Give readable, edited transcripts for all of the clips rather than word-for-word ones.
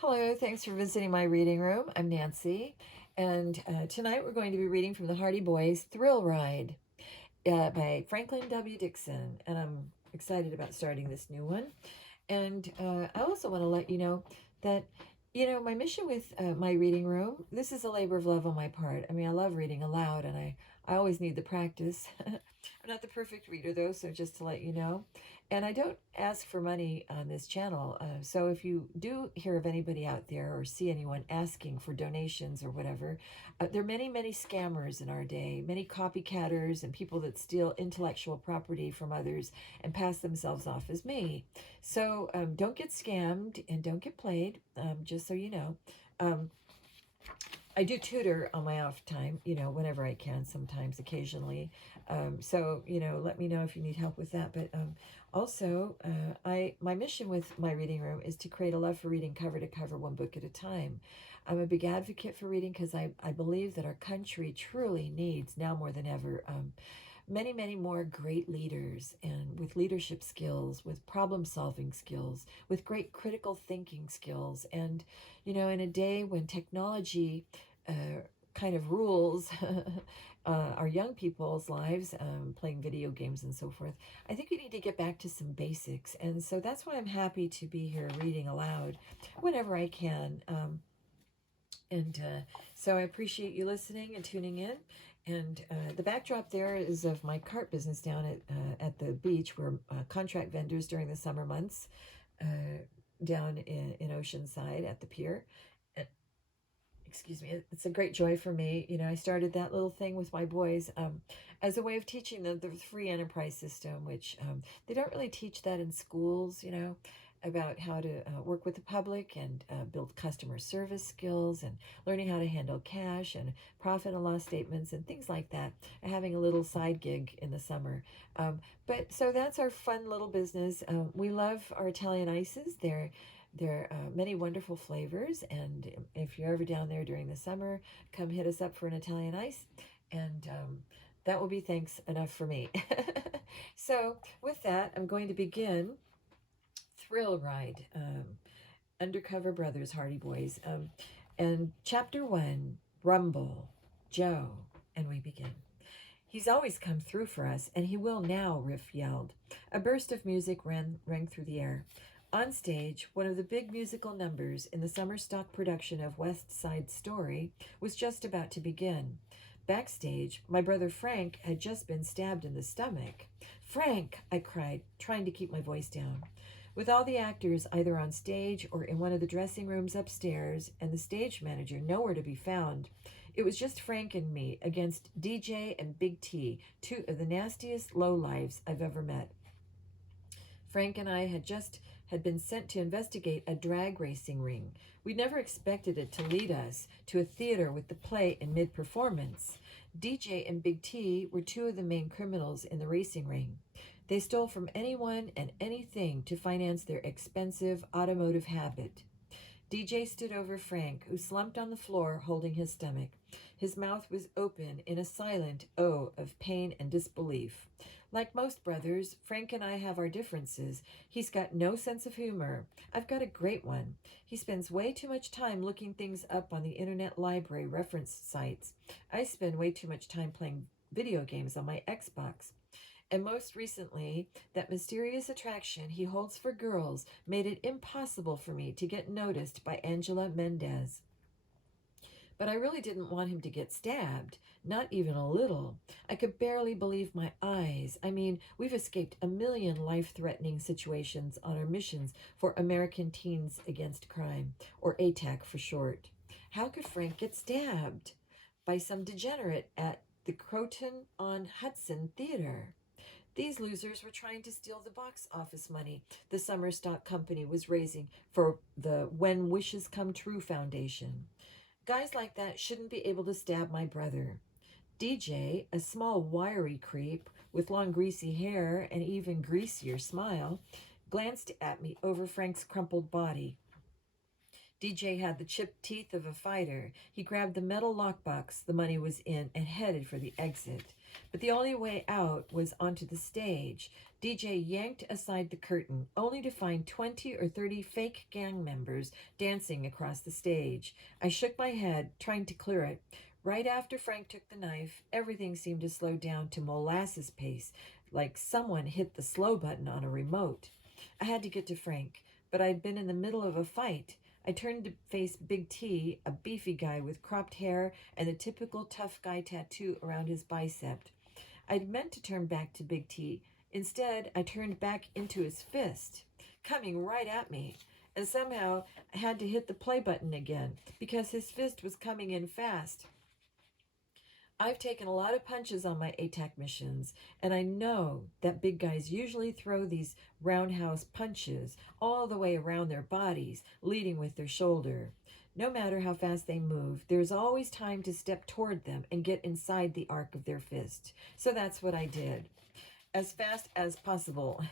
Hello, thanks for visiting my reading room. I'm Nancy, and tonight we're going to be reading from the Hardy Boys Thrill Ride by Franklin W. Dixon, and I'm excited about starting this new one. And I also want to let you know that, my mission with my reading room, this is a labor of love on my part. I mean, I love reading aloud, and I always need the practice. I'm not the perfect reader, though, so just to let you know. And I don't ask for money on this channel. So if you do hear of anybody out there or see anyone asking for donations or whatever, there are many, many scammers in our day, many copycatters and people that steal intellectual property from others and pass themselves off as me. So don't get scammed and don't get played, just so you know. Um, I do tutor on my off time, whenever I can, sometimes, occasionally. So, let me know if you need help with that. But also, my mission with my reading room is to create a love for reading cover to cover, one book at a time. I'm a big advocate for reading because I believe that our country truly needs, now more than ever, many, many more great leaders and with leadership skills, with problem solving skills, with great critical thinking skills. And, in a day when technology kind of rules our young people's lives, playing video games and so forth, I think we need to get back to some basics. And so that's why I'm happy to be here reading aloud whenever I can. And so I appreciate you listening and tuning in. And the backdrop there is of my cart business down at the beach. We're contract vendors during the summer months down in Oceanside at the pier. And, excuse me, it's a great joy for me. I started that little thing with my boys as a way of teaching them the free enterprise system, which they don't really teach that in schools, about how to work with the public and build customer service skills and learning how to handle cash and profit and loss statements and things like that. Having a little side gig in the summer. But so that's our fun little business. We love our Italian ices. There are many wonderful flavors, and if you're ever down there during the summer, come hit us up for an Italian ice, and that will be thanks enough for me. So with that, I'm going to begin Thrill Ride, Undercover Brothers, Hardy Boys, and Chapter 1, Rumble, Joe, and we begin. He's always come through for us, and he will now, Riff yelled. A burst of music rang through the air. On stage, one of the big musical numbers in the summer stock production of West Side Story was just about to begin. Backstage, my brother Frank had just been stabbed in the stomach. Frank, I cried, trying to keep my voice down. With all the actors either on stage or in one of the dressing rooms upstairs and the stage manager nowhere to be found, it was just Frank and me against DJ and Big T, two of the nastiest lowlives I've ever met. Frank and I had been sent to investigate a drag racing ring. We never expected it to lead us to a theater with the play in mid-performance. DJ and Big T were two of the main criminals in the racing ring. They stole from anyone and anything to finance their expensive automotive habit. DJ stood over Frank, who slumped on the floor holding his stomach. His mouth was open in a silent O of pain and disbelief. Like most brothers, Frank and I have our differences. He's got no sense of humor. I've got a great one. He spends way too much time looking things up on the internet library reference sites. I spend way too much time playing video games on my Xbox. And most recently, that mysterious attraction he holds for girls made it impossible for me to get noticed by Angela Mendez. But I really didn't want him to get stabbed, not even a little. I could barely believe my eyes. I mean, we've escaped a million life-threatening situations on our missions for American Teens Against Crime, or ATAC for short. How could Frank get stabbed? By some degenerate at the Croton-on-Hudson Theater. These losers were trying to steal the box office money the summer stock company was raising for the When Wishes Come True Foundation. Guys like that shouldn't be able to stab my brother. DJ, a small wiry creep with long greasy hair and even greasier smile, glanced at me over Frank's crumpled body. DJ had the chipped teeth of a fighter. He grabbed the metal lockbox the money was in and headed for the exit. but the only way out was onto the stage. DJ yanked aside the curtain, only to find 20 or 30 fake gang members dancing across the stage. I shook my head, trying to clear it. Right after Frank took the knife, everything seemed to slow down to molasses pace, like someone hit the slow button on a remote. I had to get to Frank, but I'd been in the middle of a fight. I turned to face Big T, a beefy guy with cropped hair and the typical tough guy tattoo around his bicep. I'd meant to turn back to Big T. Instead, I turned back into his fist, coming right at me. And somehow I had to hit the play button again because his fist was coming in fast. I've taken a lot of punches on my ATAC missions, and I know that big guys usually throw these roundhouse punches all the way around their bodies, leading with their shoulder. No matter how fast they move, there's always time to step toward them and get inside the arc of their fist. So that's what I did. As fast as possible,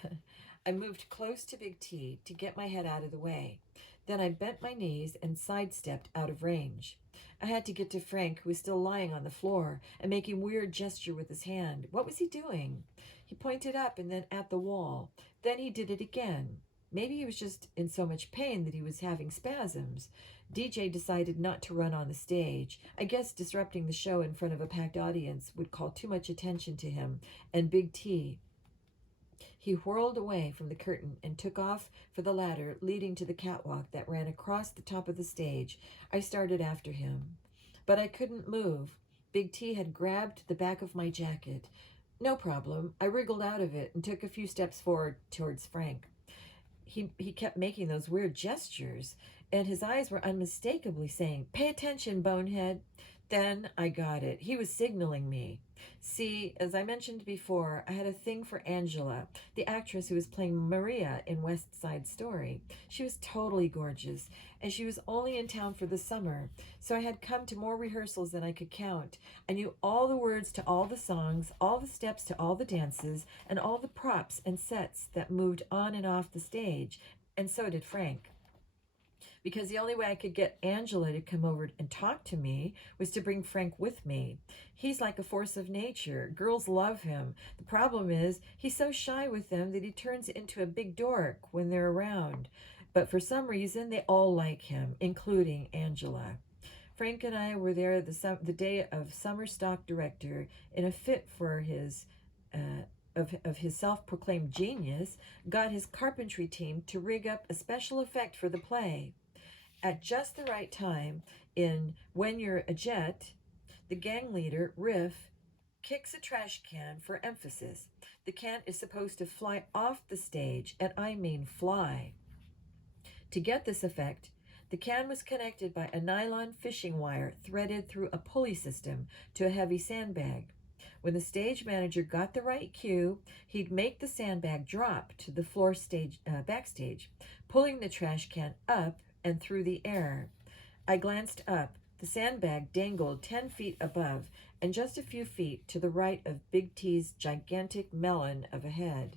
I moved close to Big T to get my head out of the way. Then I bent my knees and sidestepped out of range. I had to get to Frank, who was still lying on the floor and making weird gesture with his hand. What was he doing? He pointed up and then at the wall. Then he did it again. Maybe he was just in so much pain that he was having spasms. DJ decided not to run on the stage. I guess disrupting the show in front of a packed audience would call too much attention to him and Big T. He whirled away from the curtain and took off for the ladder leading to the catwalk that ran across the top of the stage. I started after him, but I couldn't move. Big T had grabbed the back of my jacket. No problem. I wriggled out of it and took a few steps forward towards Frank. He kept making those weird gestures, and his eyes were unmistakably saying, "Pay attention, bonehead." Then I got it. He was signaling me. See, as I mentioned before, I had a thing for Angela, the actress who was playing Maria in West Side Story. She was totally gorgeous, and she was only in town for the summer, so I had come to more rehearsals than I could count. I knew all the words to all the songs, all the steps to all the dances, and all the props and sets that moved on and off the stage, and so did Frank, because the only way I could get Angela to come over and talk to me was to bring Frank with me. He's like a force of nature. Girls love him. The problem is he's so shy with them that he turns into a big dork when they're around. But for some reason, they all like him, including Angela. Frank and I were there the day of summer stock director in a fit for his of his self-proclaimed genius, got his carpentry team to rig up a special effect for the play. At just the right time, in When You're a Jet, the gang leader, Riff, kicks a trash can for emphasis. The can is supposed to fly off the stage, and I mean fly. To get this effect, the can was connected by a nylon fishing wire threaded through a pulley system to a heavy sandbag. When the stage manager got the right cue, he'd make the sandbag drop to the floor backstage, pulling the trash can up and through the air. I glanced up. The sandbag dangled 10 feet above and just a few feet to the right of Big T's gigantic melon of a head.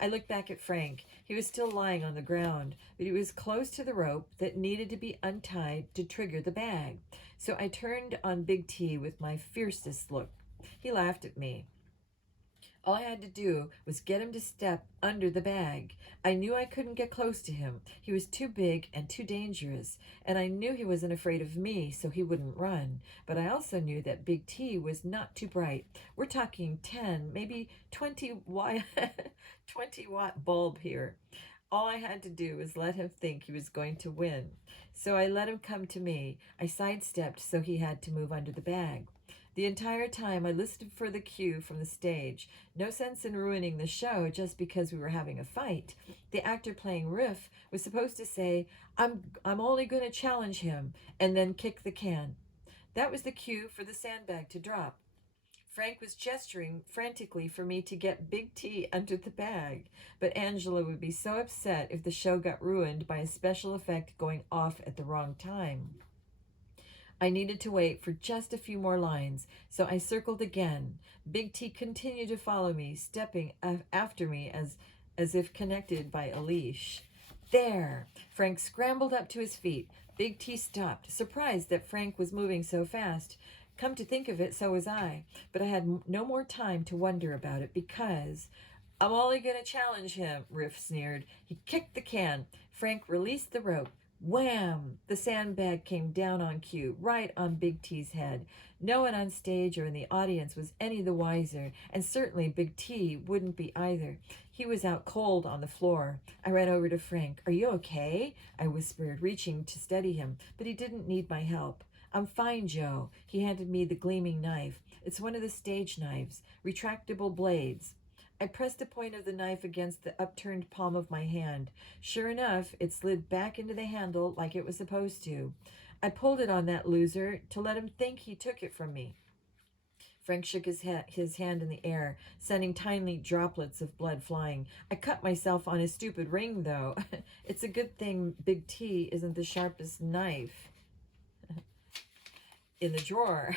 I looked back at Frank. He was still lying on the ground, but he was close to the rope that needed to be untied to trigger the bag. So I turned on Big T with my fiercest look. He laughed at me. All I had to do was get him to step under the bag. I knew I couldn't get close to him. He was too big and too dangerous, and I knew he wasn't afraid of me, so he wouldn't run. But I also knew that Big T was not too bright. We're talking 10, maybe 20 watt, 20-watt bulb here. All I had to do was let him think he was going to win. So I let him come to me. I sidestepped so he had to move under the bag. The entire time I listened for the cue from the stage. No sense in ruining the show just because we were having a fight. The actor playing Riff was supposed to say, I'm only going to challenge him, and then kick the can. That was the cue for the sandbag to drop. Frank was gesturing frantically for me to get Big T under the bag, but Angela would be so upset if the show got ruined by a special effect going off at the wrong time. I needed to wait for just a few more lines, so I circled again. Big T continued to follow me, stepping after me as if connected by a leash. There! Frank scrambled up to his feet. Big T stopped, surprised that Frank was moving so fast. Come to think of it, so was I. But I had no more time to wonder about it because I'm only going to challenge him, Riff sneered. He kicked the can. Frank released the rope. Wham! The sandbag came down on cue, right on Big T's head. No one on stage or in the audience was any the wiser, and certainly Big T wouldn't be either. He was out cold on the floor. I ran over to Frank. Are you okay? I whispered, reaching to steady him, but he didn't need my help. I'm fine, Joe. He handed me the gleaming knife. It's one of the stage knives, retractable blades. I pressed the point of the knife against the upturned palm of my hand. Sure enough, it slid back into the handle like it was supposed to. I pulled it on that loser to let him think he took it from me. Frank shook his hand in the air, sending tiny droplets of blood flying. I cut myself on his stupid ring, though. It's a good thing Big T isn't the sharpest knife in the drawer.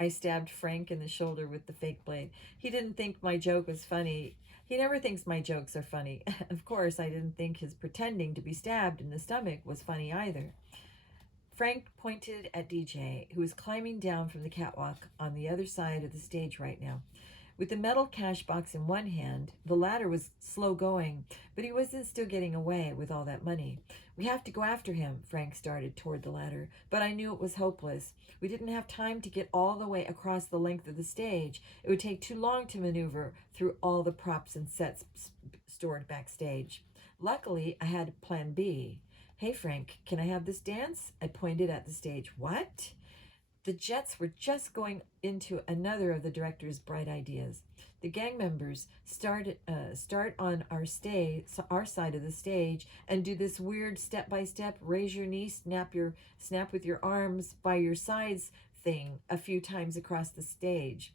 I stabbed Frank in the shoulder with the fake blade. He didn't think my joke was funny. He never thinks my jokes are funny. Of course, I didn't think his pretending to be stabbed in the stomach was funny either. Frank pointed at DJ, who was climbing down from the catwalk on the other side of the stage right now. With the metal cash box in one hand, the ladder was slow going, but he wasn't still getting away with all that money. We have to go after him, Frank started toward the ladder, but I knew it was hopeless. We didn't have time to get all the way across the length of the stage. It would take too long to maneuver through all the props and sets stored backstage. Luckily, I had plan B. Hey, Frank, can I have this dance? I pointed at the stage. What? The Jets were just going into another of the director's bright ideas. The gang members start on our side of the stage, and do this weird step-by-step raise your knee, snap with your arms by your sides thing a few times across the stage.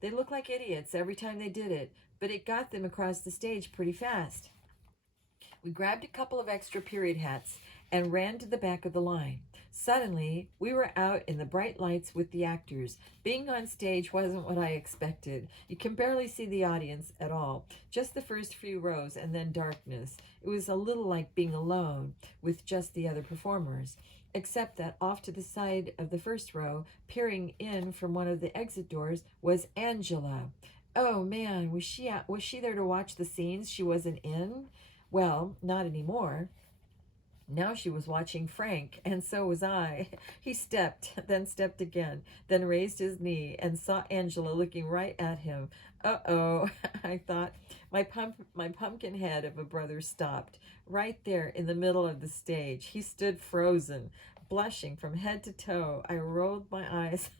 They looked like idiots every time they did it, but it got them across the stage pretty fast. We grabbed a couple of extra period hats and ran to the back of the line. Suddenly, we were out in the bright lights with the actors. Being on stage wasn't what I expected. You can barely see the audience at all, just the first few rows and then darkness. It was a little like being alone with just the other performers, except that off to the side of the first row, peering in from one of the exit doors, was Angela. Oh man, was she there to watch the scenes she wasn't in? Well, not anymore. Now she was watching Frank, and so was I. He stepped, then stepped again, then raised his knee and saw Angela looking right at him. Uh-oh, I thought. My pumpkin head of a brother stopped, right there in the middle of the stage. He stood frozen, blushing from head to toe. I rolled my eyes.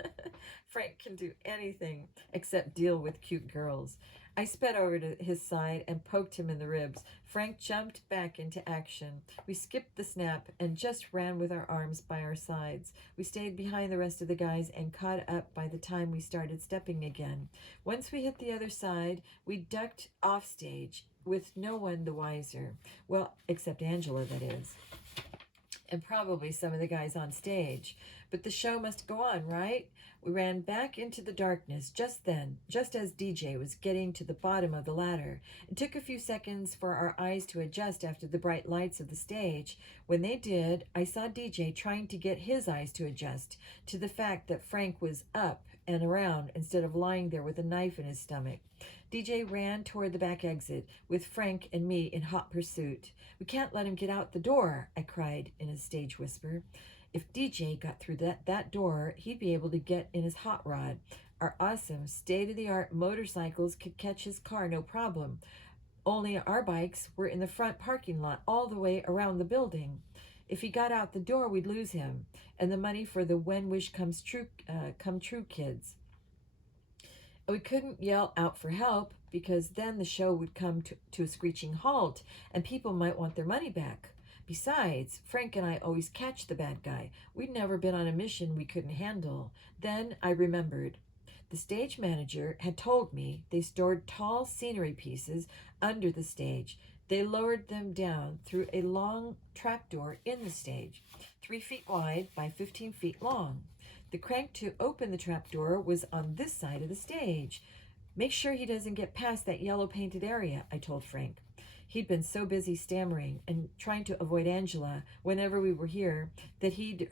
Frank can do anything except deal with cute girls. I sped over to his side and poked him in the ribs. Frank jumped back into action. We skipped the snap and just ran with our arms by our sides. We stayed behind the rest of the guys and caught up by the time we started stepping again. Once we hit the other side, we ducked off stage with no one the wiser. Well, except Angela, that is. And probably some of the guys on stage. But the show must go on, right? We ran back into the darkness just then, just as DJ was getting to the bottom of the ladder. It took a few seconds for our eyes to adjust after the bright lights of the stage. When they did, I saw DJ trying to get his eyes to adjust to the fact that Frank was up and around instead of lying there with a knife in his stomach. DJ ran toward the back exit, with Frank and me in hot pursuit. We can't let him get out the door, I cried in a stage whisper. If DJ got through that door, he'd be able to get in his hot rod. Our awesome, state-of-the-art motorcycles could catch his car no problem. Only our bikes were in the front parking lot all the way around the building. If he got out the door, we'd lose him, and the money for the When Wish Comes True Come True kids. We couldn't yell out for help because then the show would come to a screeching halt and people might want their money back. Besides, Frank and I always catch the bad guy. We'd never been on a mission we couldn't handle. Then I remembered. The stage manager had told me they stored tall scenery pieces under the stage. They lowered them down through a long trapdoor in the stage, 3 feet wide by 15 feet long. The crank to open the trapdoor was on this side of the stage. Make sure he doesn't get past that yellow painted area, I told Frank. He'd been so busy stammering and trying to avoid Angela whenever we were here that he'd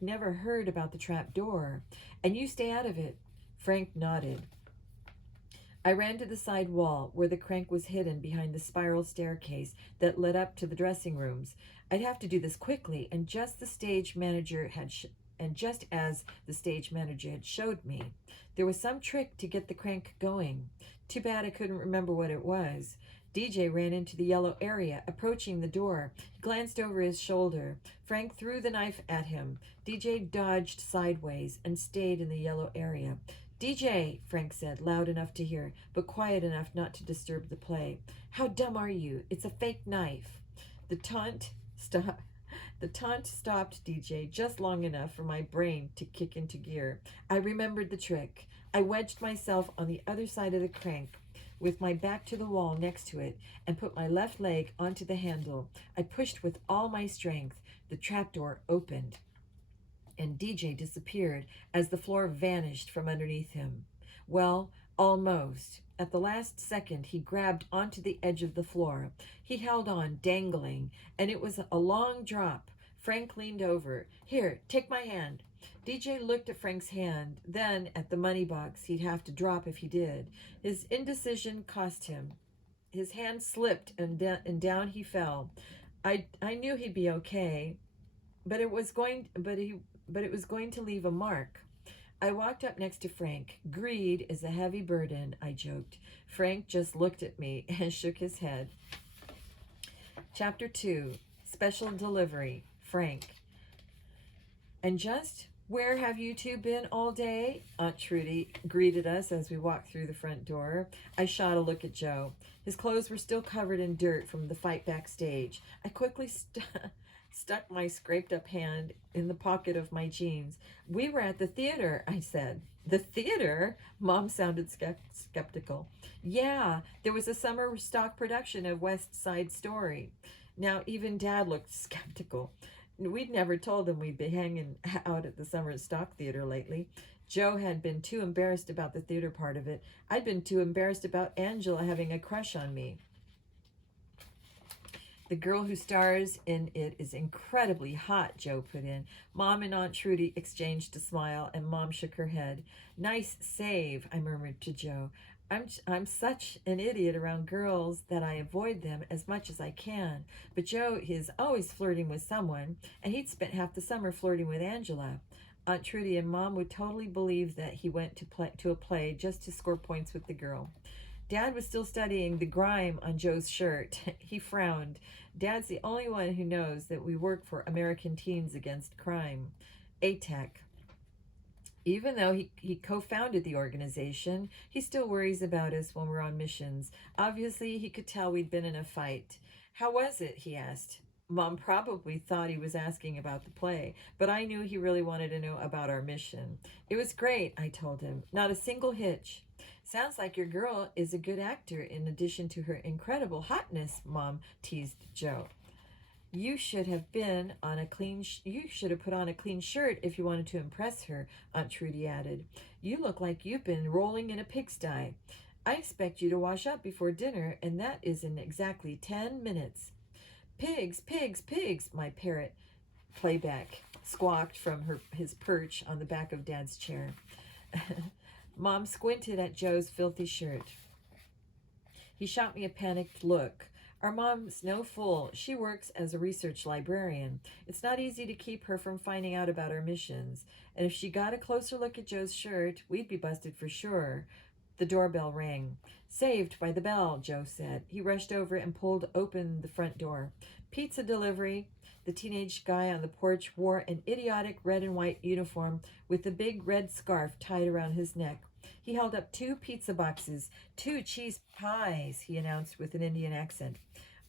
never heard about the trap door. And you stay out of it. Frank nodded. I ran to the side wall where the crank was hidden behind the spiral staircase that led up to the dressing rooms. I'd have to do this quickly, and just as the stage manager had showed me, there was some trick to get the crank going. Too bad I couldn't remember what it was. DJ ran into the yellow area, approaching the door. He glanced over his shoulder. Frank threw the knife at him. DJ dodged sideways and stayed in the yellow area. DJ, Frank said, loud enough to hear, but quiet enough not to disturb the play. How dumb are you? It's a fake knife. The taunt stopped. The taunt stopped DJ just long enough for my brain to kick into gear. I remembered the trick. I wedged myself on the other side of the crank, with my back to the wall next to it, and put my left leg onto the handle. I pushed with all my strength. The trapdoor opened, and DJ disappeared as the floor vanished from underneath him. Well, almost. At the last second, he grabbed onto the edge of the floor. He held on, dangling, and it was a long drop. Frank leaned over. Here, take my hand. DJ looked at Frank's hand, then at the money box he'd have to drop if he did. His indecision cost him. His hand slipped, and down he fell. I knew he'd be okay, but it was going to leave a mark. I walked up next to Frank. Greed is a heavy burden, I joked. Frank just looked at me and shook his head. Chapter 2, Special Delivery, Frank. And just where have you two been all day? Aunt Trudy greeted us as we walked through the front door. I shot a look at Joe. His clothes were still covered in dirt from the fight backstage. I quickly stuck my scraped-up hand in the pocket of my jeans. We were at the theater, I said. The theater? Mom sounded skeptical. Yeah, there was a summer stock production of West Side Story. Now, even Dad looked skeptical. We'd never told him we'd be hanging out at the summer stock theater lately. Joe had been too embarrassed about the theater part of it. I'd been too embarrassed about Angela having a crush on me. The girl who stars in it is incredibly hot, Joe put in. Mom and Aunt Trudy exchanged a smile, and Mom shook her head. Nice save, I murmured to Joe. I'm such an idiot around girls that I avoid them as much as I can. But Joe is always flirting with someone, and he'd spent half the summer flirting with Angela. Aunt Trudy and Mom would totally believe that he went to a play just to score points with the girl. Dad was still studying the grime on Joe's shirt. He frowned. Dad's the only one who knows that we work for American Teens Against Crime, ATAC. Even though he co-founded the organization, he still worries about us when we're on missions. Obviously, he could tell we'd been in a fight. How was it? He asked. Mom probably thought he was asking about the play, but I knew he really wanted to know about our mission. It was great, I told him. Not a single hitch. Sounds like your girl is a good actor in addition to her incredible hotness, Mom teased Joe. You should have put on a clean shirt if you wanted to impress her, Aunt Trudy added. You look like you've been rolling in a pigsty. I expect you to wash up before dinner, and that is in exactly 10 minutes. Pigs, pigs, pigs, my parrot playback squawked from his perch on the back of Dad's chair. Mom squinted at Joe's filthy shirt. He shot me a panicked look. Our mom's no fool. She works as a research librarian. It's not easy to keep her from finding out about our missions. And if she got a closer look at Joe's shirt, we'd be busted for sure. The doorbell rang. Saved by the bell, Joe said. He rushed over and pulled open the front door. Pizza delivery. The teenage guy on the porch wore an idiotic red and white uniform with a big red scarf tied around his neck. He held up 2 pizza boxes. 2 cheese pies, he announced with an Indian accent.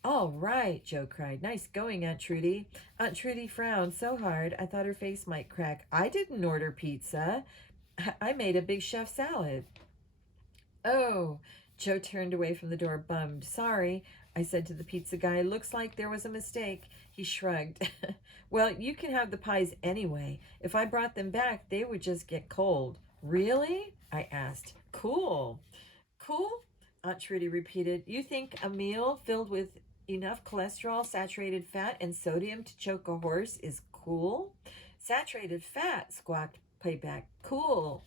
All right, Joe cried. Nice going, Aunt Trudy. Aunt Trudy frowned so hard I thought her face might crack. I didn't order pizza. I made a big chef salad. Oh, Joe turned away from the door, bummed. Sorry, I said to the pizza guy. Looks like there was a mistake. He shrugged. Well, you can have the pies anyway. If I brought them back, they would just get cold. Really? I asked. Cool. Cool? Aunt Trudy repeated. You think a meal filled with enough cholesterol, saturated fat, and sodium to choke a horse is cool? Saturated fat, squawked Playback. Cool.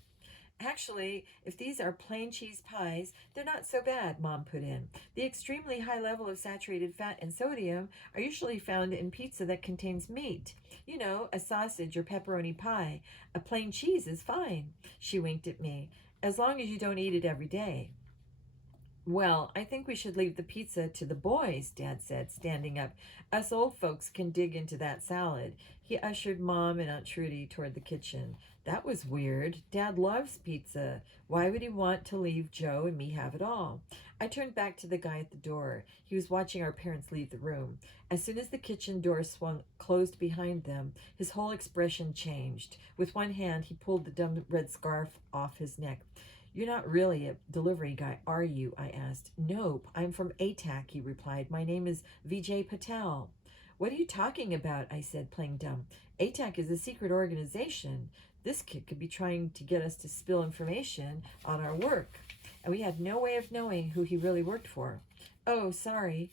Actually, if these are plain cheese pies, they're not so bad, Mom put in. The extremely high level of saturated fat and sodium are usually found in pizza that contains meat. You know, a sausage or pepperoni pie. A plain cheese is fine. She winked at me, as long as you don't eat it every day. Well, I think we should leave the pizza to the boys, Dad said, standing up. Us old folks can dig into that salad. He ushered Mom and Aunt Trudy toward the kitchen. That was weird. Dad loves pizza. Why would he want to leave Joe and me have it all? I turned back to the guy at the door. He was watching our parents leave the room. As soon as the kitchen door swung closed behind them, his whole expression changed. With one hand, he pulled the dumb red scarf off his neck. You're not really a delivery guy, are you? I asked. Nope, I'm from ATAC, he replied. My name is Vijay Patel. What are you talking about? I said, playing dumb. ATAC is a secret organization. This kid could be trying to get us to spill information on our work, and we had no way of knowing who he really worked for. Oh, sorry.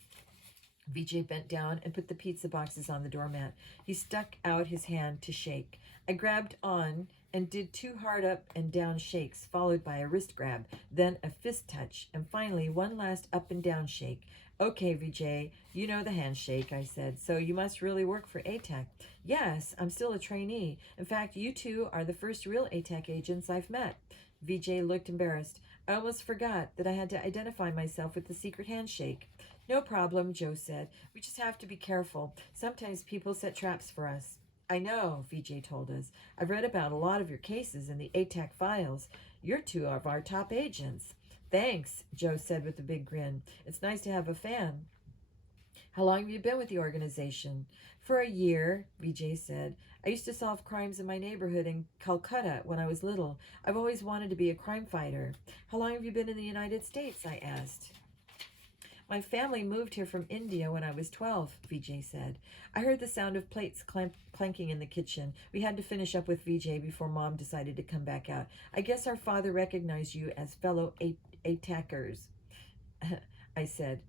Vijay bent down and put the pizza boxes on the doormat. He stuck out his hand to shake. I grabbed on and did two hard up and down shakes, followed by a wrist grab, then a fist touch, and finally one last up and down shake. Okay, Vijay, you know the handshake, I said, so you must really work for ATAC. Yes, I'm still a trainee. In fact, you two are the first real ATAC agents I've met. Vijay looked embarrassed. I almost forgot that I had to identify myself with the secret handshake. No problem, Joe said. We just have to be careful. Sometimes people set traps for us. I know, Vijay told us. I've read about a lot of your cases in the ATAC files. You're two of our top agents. Thanks, Joe said with a big grin. It's nice to have a fan. How long have you been with the organization? For a year, Vijay said. I used to solve crimes in my neighborhood in Calcutta when I was little. I've always wanted to be a crime fighter. How long have you been in the United States? I asked. My family moved here from India when I was 12, Vijay said. I heard the sound of plates clanking in the kitchen. We had to finish up with Vijay before Mom decided to come back out. I guess our father recognized you as fellow attackers, I said.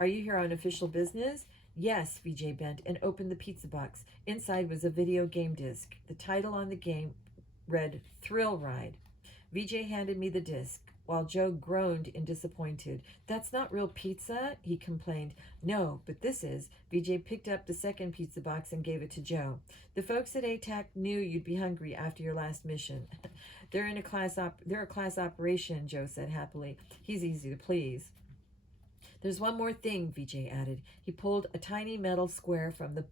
Are you here on official business? Yes, Vijay bent and opened the pizza box. Inside was a video game disc. The title on the game read Thrill Ride. Vijay handed me the disc, while Joe groaned in disappointed. That's not real pizza, he complained. No, but this is. Vijay picked up the second pizza box and gave it to Joe. The folks at ATAC knew you'd be hungry after your last mission. They're a class operation, Joe said happily. He's easy to please. There's one more thing, Vijay added. He pulled a tiny metal square from the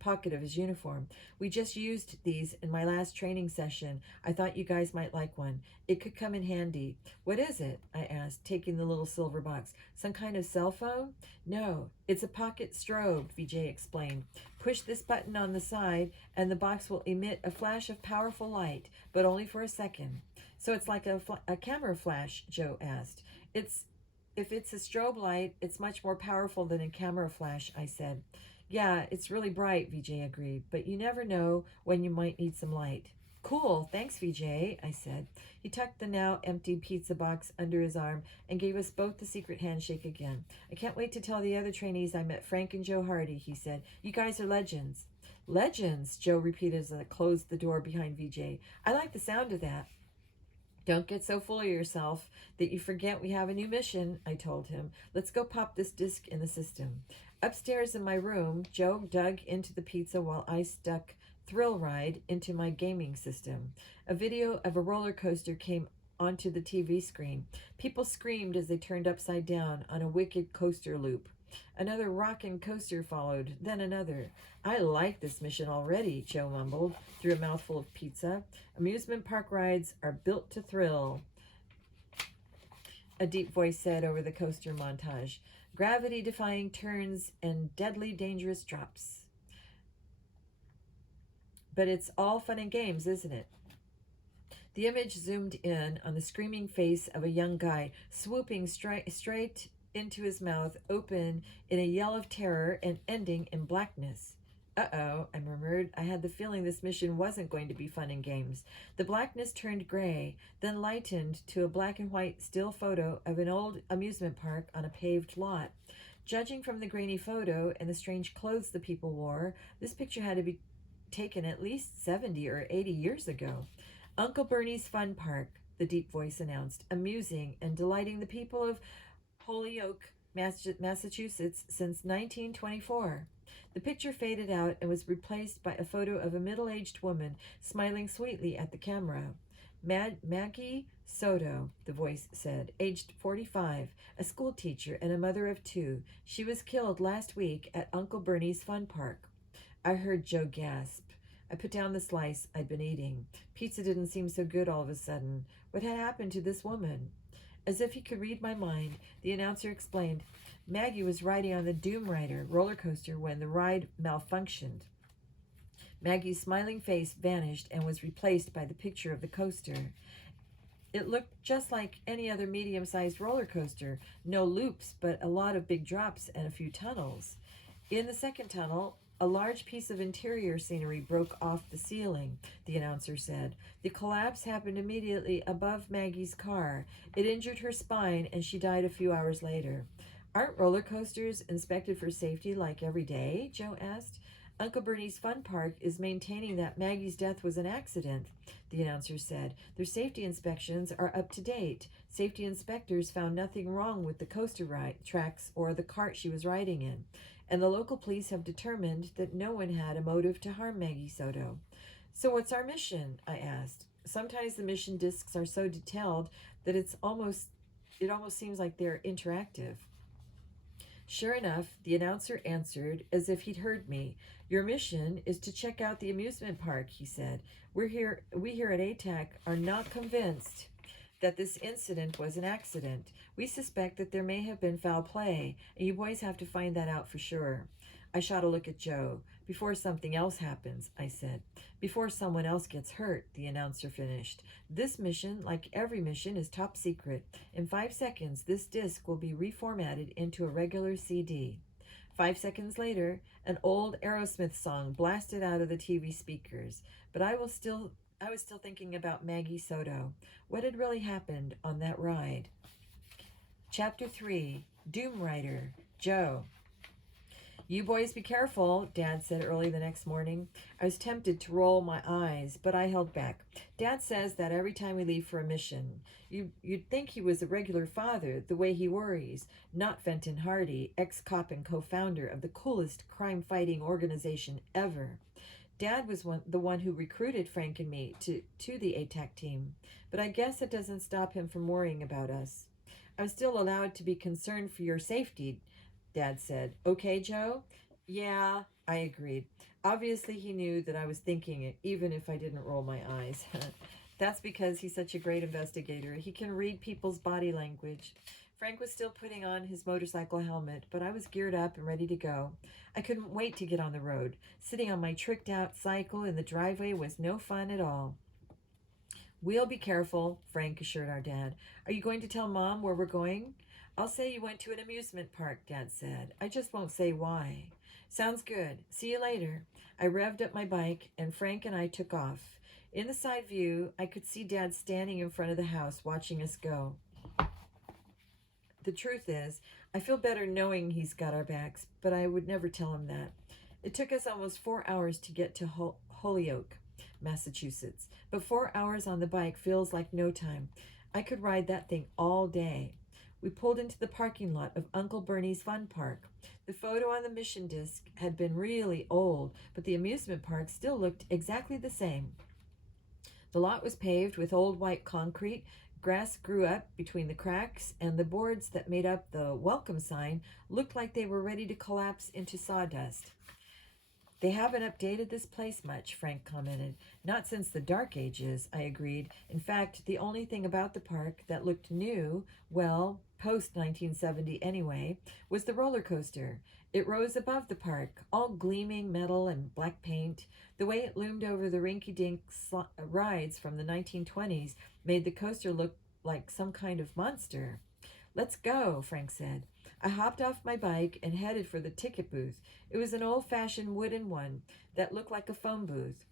pocket of his uniform. We just used these in my last training session. I thought you guys might like one. It could come in handy. What is it? I asked, taking the little silver box. Some kind of cell phone? No, it's a pocket strobe, Vijay explained. Push this button on the side, and the box will emit a flash of powerful light, but only for a second. So it's like a camera flash, Joe asked. If it's a strobe light, it's much more powerful than a camera flash, I said. Yeah, it's really bright, Vijay agreed, but you never know when you might need some light. Cool, thanks, Vijay, I said. He tucked the now empty pizza box under his arm and gave us both the secret handshake again. I can't wait to tell the other trainees I met Frank and Joe Hardy, he said. You guys are legends. Legends, Joe repeated as I closed the door behind Vijay. I like the sound of that. Don't get so full of yourself that you forget we have a new mission, I told him. Let's go pop this disc in the system. Upstairs in my room, Joe dug into the pizza while I stuck Thrill Ride into my gaming system. A video of a roller coaster came onto the TV screen. People screamed as they turned upside down on a wicked coaster loop. Another rockin' coaster followed, then another. I like this mission already, Joe mumbled through a mouthful of pizza. Amusement park rides are built to thrill, a deep voice said over the coaster montage. Gravity-defying turns and deadly dangerous drops. But it's all fun and games, isn't it? The image zoomed in on the screaming face of a young guy, swooping straight into his mouth, open in a yell of terror and ending in blackness. Uh-oh, I murmured. I had the feeling this mission wasn't going to be fun and games. The blackness turned gray, then lightened to a black and white still photo of an old amusement park on a paved lot. Judging from the grainy photo and the strange clothes the people wore, this picture had to be taken at least 70 or 80 years ago. Uncle Bernie's Fun Park, the deep voice announced, amusing and delighting the people of Holyoke, Massachusetts since 1924. The picture faded out and was replaced by a photo of a middle aged woman smiling sweetly at the camera. Maggie Soto, the voice said, aged 45, a school teacher and a mother of two. She was killed last week at Uncle Bernie's Fun Park. I heard Joe gasp. I put down the slice I'd been eating. Pizza didn't seem so good all of a sudden. What had happened to this woman? As if he could read my mind, the announcer explained, Maggie was riding on the Doom Rider roller coaster when the ride malfunctioned. Maggie's smiling face vanished and was replaced by the picture of the coaster. It looked just like any other medium-sized roller coaster. No loops, but a lot of big drops and a few tunnels. In the second tunnel, a large piece of interior scenery broke off the ceiling, the announcer said. The collapse happened immediately above Maggie's car. It injured her spine, and she died a few hours later. Aren't roller coasters inspected for safety like every day? Joe asked. Uncle Bernie's Fun Park is maintaining that Maggie's death was an accident, the announcer said. Their safety inspections are up to date. Safety inspectors found nothing wrong with the coaster tracks or the cart she was riding in, and the local police have determined that no one had a motive to harm Maggie Soto. So what's our mission? I asked. Sometimes the mission discs are so detailed that it almost seems like they're interactive. Sure enough, the announcer answered as if he'd heard me. Your mission is to check out the amusement park, he said. We here at ATAC are not convinced that this incident was an accident. We suspect that there may have been foul play, and you boys have to find that out for sure. I shot a look at Joe. Before something else happens, I said. Before someone else gets hurt, the announcer finished. This mission, like every mission, is top secret. In 5 seconds, this disc will be reformatted into a regular CD. 5 seconds later, an old Aerosmith song blasted out of the TV speakers. But I was still thinking about Maggie Soto. What had really happened on that ride? Chapter 3, Doom Rider, Joe. You boys be careful, Dad said early the next morning. I was tempted to roll my eyes, but I held back. Dad says that every time we leave for a mission. You'd think he was a regular father, the way he worries. Not Fenton Hardy, ex-cop and co-founder of the coolest crime-fighting organization ever. Dad was the one who recruited Frank and me to the ATAC team, but I guess it doesn't stop him from worrying about us. I'm still allowed to be concerned for your safety, Dad said. Okay, Joe? Yeah, I agreed. Obviously, he knew that I was thinking it, even if I didn't roll my eyes. That's because he's such a great investigator. He can read people's body language. Frank was still putting on his motorcycle helmet, but I was geared up and ready to go. I couldn't wait to get on the road. Sitting on my tricked-out cycle in the driveway was no fun at all. We'll be careful, Frank assured our dad. Are you going to tell Mom where we're going? I'll say you went to an amusement park, Dad said. I just won't say why. Sounds good. See you later. I revved up my bike, and Frank and I took off. In the side view, I could see Dad standing in front of the house watching us go. The truth is, I feel better knowing he's got our backs, but I would never tell him that. It took us almost 4 hours to get to Holyoke, Massachusetts, but 4 hours on the bike feels like no time. I could ride that thing all day. We pulled into the parking lot of Uncle Bernie's Fun Park. The photo on the mission disc had been really old, but the amusement park still looked exactly the same. The lot was paved with old white concrete. Grass grew up between the cracks, and the boards that made up the welcome sign looked like they were ready to collapse into sawdust. They haven't updated this place much, Frank commented. Not since the Dark Ages, I agreed. In fact, the only thing about the park that looked new, well, post-1970 anyway, was the roller coaster. It rose above the park, all gleaming metal and black paint. The way it loomed over the rinky-dink rides from the 1920s made the coaster look like some kind of monster. Let's go, Frank said. I hopped off my bike and headed for the ticket booth. It was an old-fashioned wooden one that looked like a phone booth.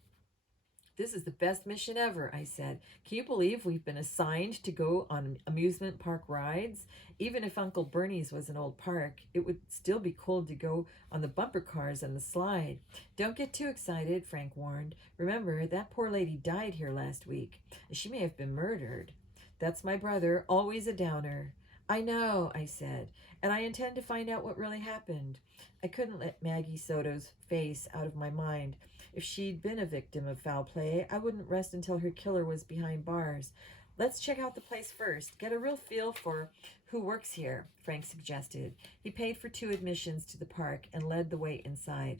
This is the best mission ever, I said. Can you believe we've been assigned to go on amusement park rides? Even if Uncle Bernie's was an old park, it would still be cool to go on the bumper cars and the slide. Don't get too excited, Frank warned. Remember, that poor lady died here last week. She may have been murdered. That's my brother, always a downer. I know, I said, and I intend to find out what really happened. I couldn't let Maggie Soto's face out of my mind. If she'd been a victim of foul play, I wouldn't rest until her killer was behind bars. Let's check out the place first. Get a real feel for who works here, Frank suggested. He paid for 2 admissions to the park and led the way inside.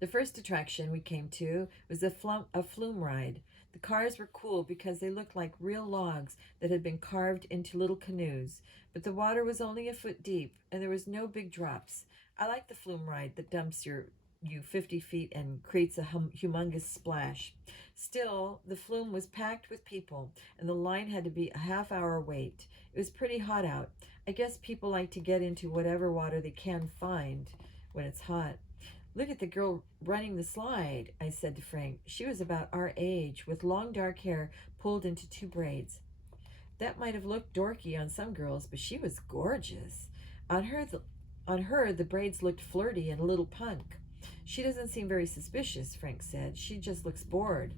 The first attraction we came to was a flume ride. The cars were cool because they looked like real logs that had been carved into little canoes, but the water was only a foot deep and there was no big drops. I like the flume ride that dumps you 50 feet and creates a humongous splash. Still, the flume was packed with people, and the line had to be a half-hour wait. It was pretty hot out. I guess people like to get into whatever water they can find when it's hot. Look at the girl running the slide, I said to Frank. She was about our age, with long dark hair pulled into 2 braids. That might have looked dorky on some girls, but she was gorgeous. On her, the braids looked flirty and a little punk. She doesn't seem very suspicious, Frank said. She just looks bored.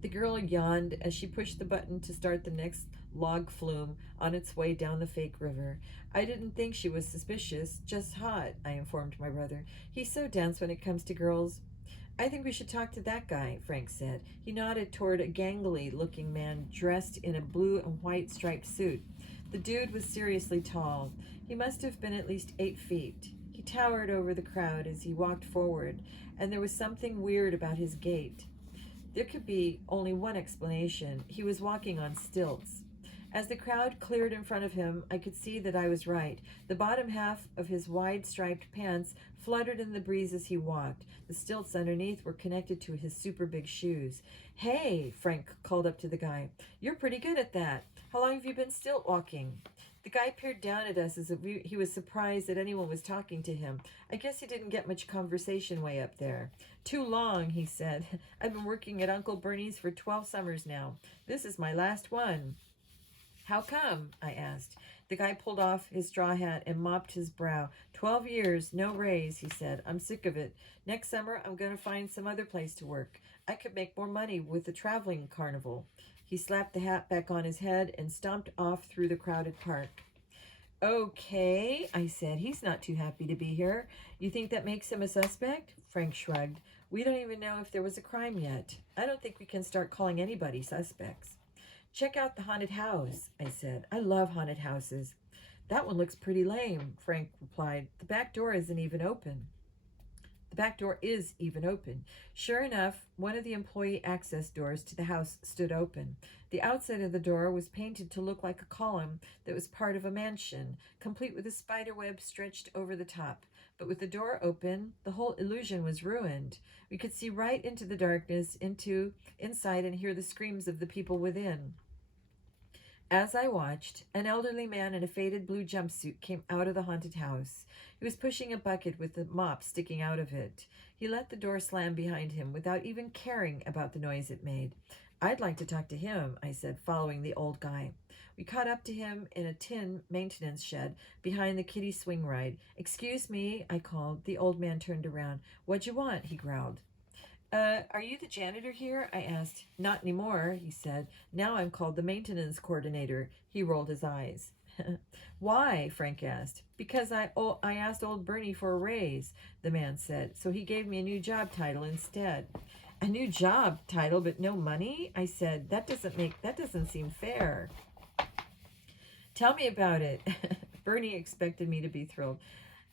The girl yawned as she pushed the button to start the next log flume on its way down the fake river. I didn't think she was suspicious, just hot, I informed my brother. He's so dense when it comes to girls. I think we should talk to that guy, Frank said. He nodded toward a gangly-looking man dressed in a blue and white striped suit. The dude was seriously tall. He must have been at least 8 feet. He towered over the crowd as he walked forward, and there was something weird about his gait. There could be only one explanation. He was walking on stilts. As the crowd cleared in front of him, I could see that I was right. The bottom half of his wide striped pants fluttered in the breeze as he walked. The stilts underneath were connected to his super big shoes. Hey, Frank called up to the guy. You're pretty good at that. How long have you been stilt walking? The guy peered down at us as if he was surprised that anyone was talking to him. I guess he didn't get much conversation way up there. Too long, he said. I've been working at Uncle Bernie's for 12 summers now. This is my last one. How come? I asked. The guy pulled off his straw hat and mopped his brow. 12 years, no raise, he said. I'm sick of it. Next summer, I'm going to find some other place to work. I could make more money with the traveling carnival. He slapped the hat back on his head and stomped off through the crowded park. Okay, I said. He's not too happy to be here. You think that makes him a suspect? Frank shrugged. We don't even know if there was a crime yet. I don't think we can start calling anybody suspects. Check out the haunted house, I said. I love haunted houses. That one looks pretty lame, Frank replied. The back door isn't even open. The back door is even open. Sure enough, one of the employee access doors to the house stood open. The outside of the door was painted to look like a column that was part of a mansion, complete with a spider web stretched over the top. But with the door open, the whole illusion was ruined. We could see right into the darkness, inside, and hear the screams of the people within. As I watched, an elderly man in a faded blue jumpsuit came out of the haunted house. He was pushing a bucket with the mop sticking out of it. He let the door slam behind him without even caring about the noise it made. I'd like to talk to him, I said, following the old guy. We caught up to him in a tin maintenance shed behind the kiddie swing ride. Excuse me, I called. The old man turned around. What'd you want? He growled. Are you the janitor here? I asked. Not anymore, he said. Now I'm called the maintenance coordinator. He rolled his eyes. Why? Frank asked. Because I asked old Bernie for a raise, the man said, so he gave me a new job title instead. A new job title, but no money? I said. That doesn't seem fair. Tell me about it. Bernie expected me to be thrilled.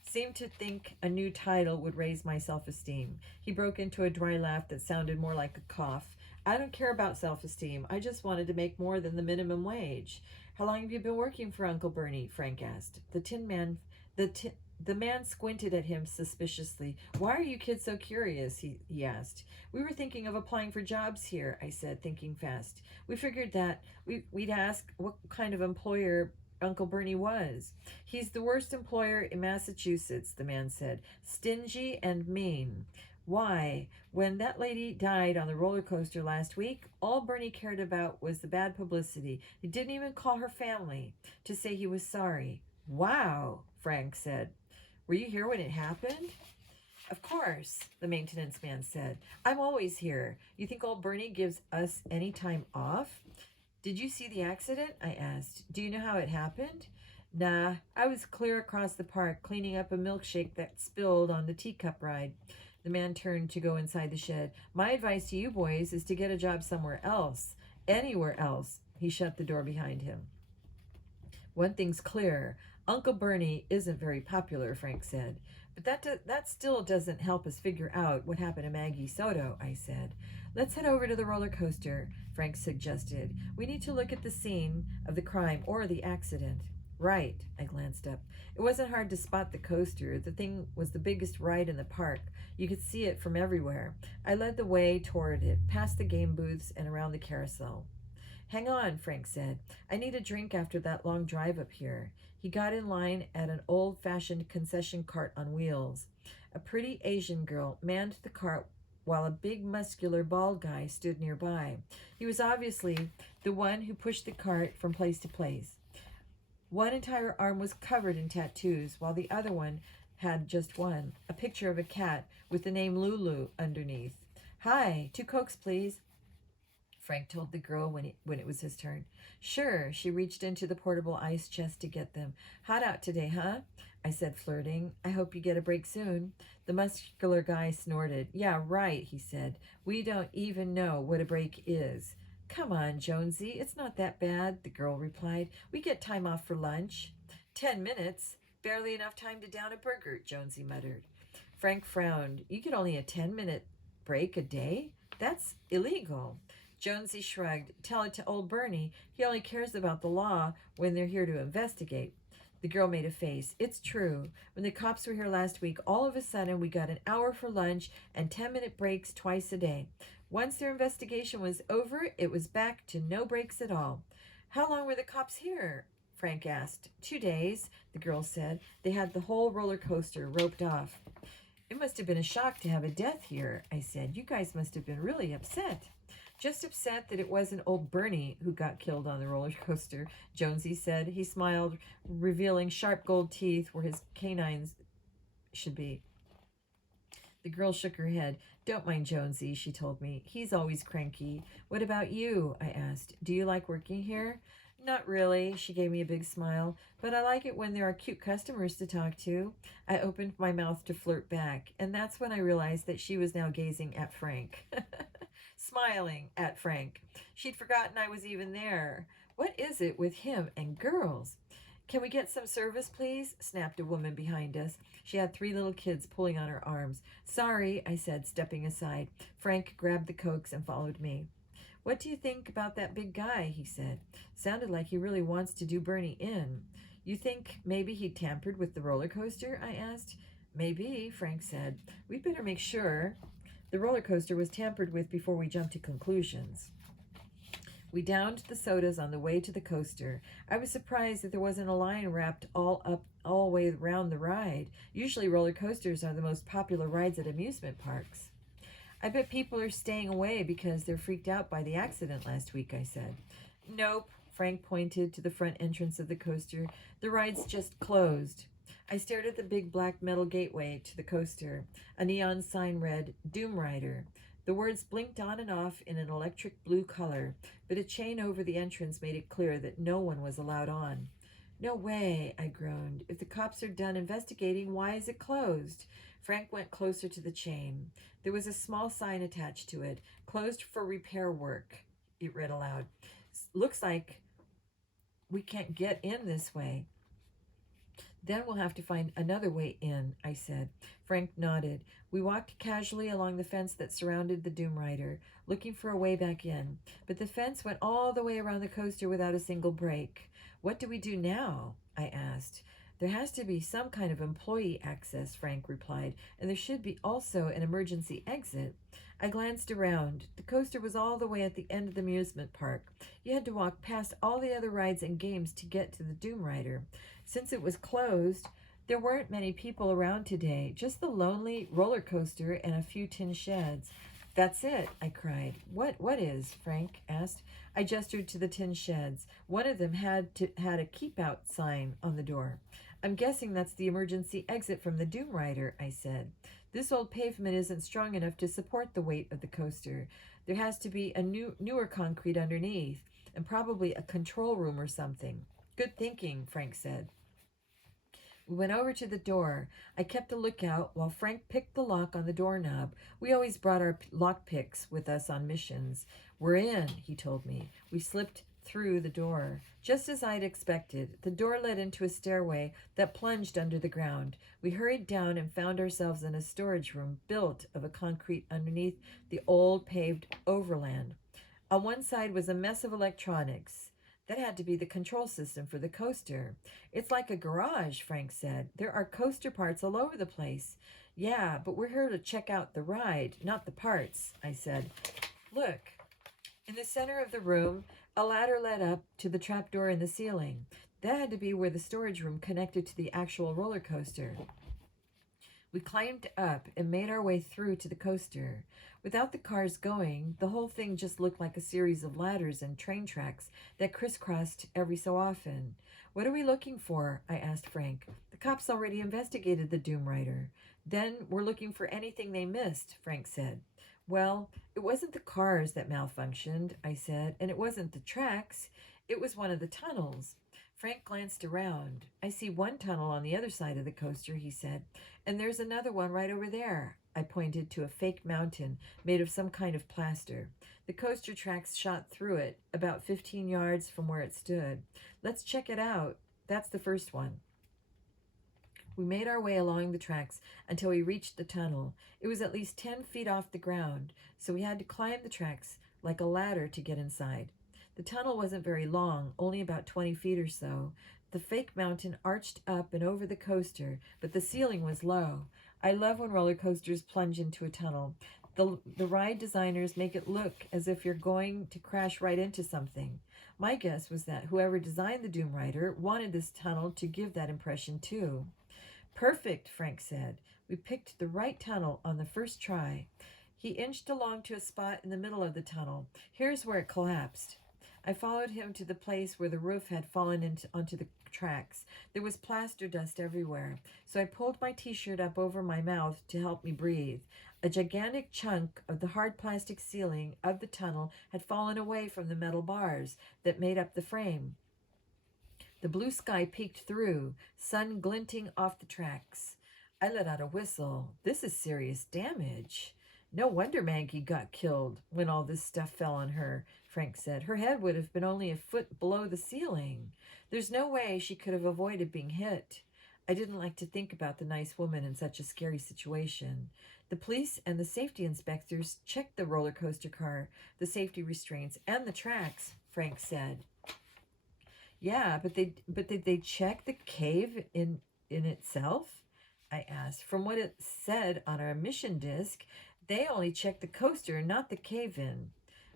Seemed to think a new title would raise my self-esteem. He broke into a dry laugh that sounded more like a cough. I don't care about self-esteem. I just wanted to make more than the minimum wage. How long have you been working for Uncle Bernie? Frank asked. The man squinted at him suspiciously. Why are you kids so curious? He asked. We were thinking of applying for jobs here, I said, thinking fast. We figured that we'd ask what kind of employer Uncle Bernie was. He's the worst employer in Massachusetts, the man said. Stingy and mean. Why, when that lady died on the roller coaster last week, all Bernie cared about was the bad publicity. He didn't even call her family to say he was sorry. Wow, Frank said. Were you here when it happened? Of course, the maintenance man said. I'm always here. You think old Bernie gives us any time off? Did you see the accident? I asked. Do you know how it happened? Nah, I was clear across the park cleaning up a milkshake that spilled on the teacup ride. The man turned to go inside the shed. My advice to you boys is to get a job somewhere else. Anywhere else. He shut the door behind him. One thing's clear. Uncle Bernie isn't very popular, Frank said. But that still doesn't help us figure out what happened to Maggie Soto, I said. Let's head over to the roller coaster, Frank suggested. We need to look at the scene of the crime or the accident. Right, I glanced up. It wasn't hard to spot the coaster. The thing was the biggest ride in the park. You could see it from everywhere. I led the way toward it, past the game booths and around the carousel. Hang on, Frank said. I need a drink after that long drive up here. He got in line at an old-fashioned concession cart on wheels. A pretty Asian girl manned the cart while a big, muscular, bald guy stood nearby. He was obviously the one who pushed the cart from place to place. One entire arm was covered in tattoos, while the other one had just one, a picture of a cat with the name Lulu underneath. Hi, 2 Cokes, please. Frank told the girl when it was his turn. Sure, she reached into the portable ice chest to get them. Hot out today, huh? I said, flirting. I hope you get a break soon. The muscular guy snorted. Yeah, right, he said. We don't even know what a break is. Come on, Jonesy, it's not that bad, the girl replied. We get time off for lunch. 10 minutes. Barely enough time to down a burger, Jonesy muttered. Frank frowned. You get only a 10-minute break a day? That's illegal. Jonesy shrugged. Tell it to old Bernie. He only cares about the law when they're here to investigate. The girl made a face. It's true. When the cops were here last week, all of a sudden we got an hour for lunch and 10-minute breaks twice a day. Once their investigation was over, it was back to no breaks at all. How long were the cops here? Frank asked. 2 days, the girl said. They had the whole roller coaster roped off. It must have been a shock to have a death here, I said. You guys must have been really upset. Just upset that it wasn't old Bernie who got killed on the roller coaster, Jonesy said. He smiled, revealing sharp gold teeth where his canines should be. The girl shook her head. Don't mind Jonesy, she told me. He's always cranky. What about you? I asked. Do you like working here? Not really, she gave me a big smile, but I like it when there are cute customers to talk to. I opened my mouth to flirt back, and that's when I realized that she was now gazing at Frank. Smiling at Frank. She'd forgotten I was even there. What is it with him and girls? Can we get some service, please? Snapped a woman behind us. She had 3 little kids pulling on her arms. Sorry, I said, stepping aside. Frank grabbed the Cokes and followed me. What do you think about that big guy? He said. Sounded like he really wants to do Bernie in. You think maybe he tampered with the roller coaster? I asked. Maybe, Frank said. We'd better make sure. The roller coaster was tampered with before we jumped to conclusions. We downed the sodas on the way to the coaster. I was surprised that there wasn't a line wrapped all the way around the ride. Usually roller coasters are the most popular rides at amusement parks. I bet people are staying away because they're freaked out by the accident last week, I said. Nope, Frank pointed to the front entrance of the coaster. The ride's just closed. I stared at the big black metal gateway to the coaster. A neon sign read, Doom Rider. The words blinked on and off in an electric blue color, but a chain over the entrance made it clear that no one was allowed on. No way, I groaned. If the cops are done investigating, why is it closed? Frank went closer to the chain. There was a small sign attached to it, closed for repair work. It read aloud. Looks like we can't get in this way. Then we'll have to find another way in, I said. Frank nodded. We walked casually along the fence that surrounded the Doom Rider, looking for a way back in. But the fence went all the way around the coaster without a single break. What do we do now? I asked. There has to be some kind of employee access, Frank replied, and there should be also an emergency exit. I glanced around. The coaster was all the way at the end of the amusement park. You had to walk past all the other rides and games to get to the Doom Rider. Since it was closed, there weren't many people around today, just the lonely roller coaster and a few tin sheds. That's it, I cried. What is? Frank asked. I gestured to the tin sheds. One of them had a keep out sign on the door. I'm guessing that's the emergency exit from the Doom Rider, I said. This old pavement isn't strong enough to support the weight of the coaster. There has to be a newer concrete underneath, and probably a control room or something. Good thinking, Frank said. We went over to the door. I kept a lookout while Frank picked the lock on the doorknob. We always brought our lock picks with us on missions. We're in, he told me. We slipped through the door. Just as I'd expected, the door led into a stairway that plunged under the ground. We hurried down and found ourselves in a storage room built of a concrete underneath the old paved overland. On one side was a mess of electronics. That had to be the control system for the coaster. It's like a garage, Frank said. There are coaster parts all over the place. Yeah, but we're here to check out the ride, not the parts, I said. Look, in the center of the room, a ladder led up to the trapdoor in the ceiling. That had to be where the storage room connected to the actual roller coaster. We climbed up and made our way through to the coaster. Without the cars going, the whole thing just looked like a series of ladders and train tracks that crisscrossed every so often. What are we looking for? I asked Frank. The cops already investigated the Doom Rider. Then we're looking for anything they missed, Frank said. Well, it wasn't the cars that malfunctioned, I said, and it wasn't the tracks. It was one of the tunnels. Frank glanced around. I see one tunnel on the other side of the coaster, he said, and there's another one right over there. I pointed to a fake mountain made of some kind of plaster. The coaster tracks shot through it, about 15 yards from where it stood. Let's check it out. That's the first one. We made our way along the tracks until we reached the tunnel. It was at least 10 feet off the ground, so we had to climb the tracks like a ladder to get inside. The tunnel wasn't very long, only about 20 feet or so. The fake mountain arched up and over the coaster, but the ceiling was low. I love when roller coasters plunge into a tunnel. The ride designers make it look as if you're going to crash right into something. My guess was that whoever designed the Doom Rider wanted this tunnel to give that impression too. Perfect, Frank said. We picked the right tunnel on the first try. He inched along to a spot in the middle of the tunnel. Here's where it collapsed. I followed him to the place where the roof had fallen onto the tracks. There was plaster dust everywhere, so I pulled my t-shirt up over my mouth to help me breathe. A gigantic chunk of the hard plastic ceiling of the tunnel had fallen away from the metal bars that made up the frame. The blue sky peeked through, sun glinting off the tracks. I let out a whistle. This is serious damage. No wonder Maggie got killed when all this stuff fell on her, Frank said. Her head would have been only a foot below the ceiling. There's no way she could have avoided being hit. I didn't like to think about the nice woman in such a scary situation. The police and the safety inspectors checked the roller coaster car, the safety restraints, and the tracks, Frank said. Yeah, but did they check the cave in itself? I asked. From what it said on our mission disc, they only checked the coaster, not the cave-in.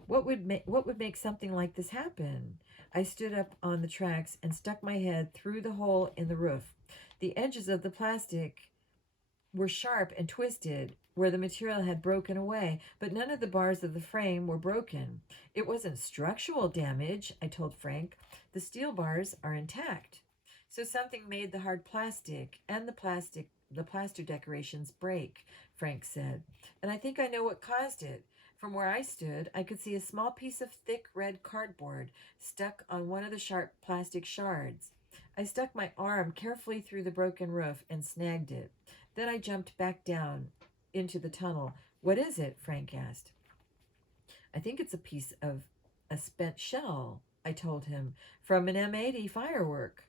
What would make something like this happen? I stood up on the tracks and stuck my head through the hole in the roof. The edges of the plastic were sharp and twisted where the material had broken away, but none of the bars of the frame were broken. It wasn't structural damage, I told Frank. The steel bars are intact. So something made the hard plastic and the plaster decorations break, Frank said. And I think I know what caused it. From where I stood, I could see a small piece of thick red cardboard stuck on one of the sharp plastic shards. I stuck my arm carefully through the broken roof and snagged it. Then I jumped back down into the tunnel. What is it? Frank asked. I think it's a piece of a spent shell, I told him, from an M80 firework.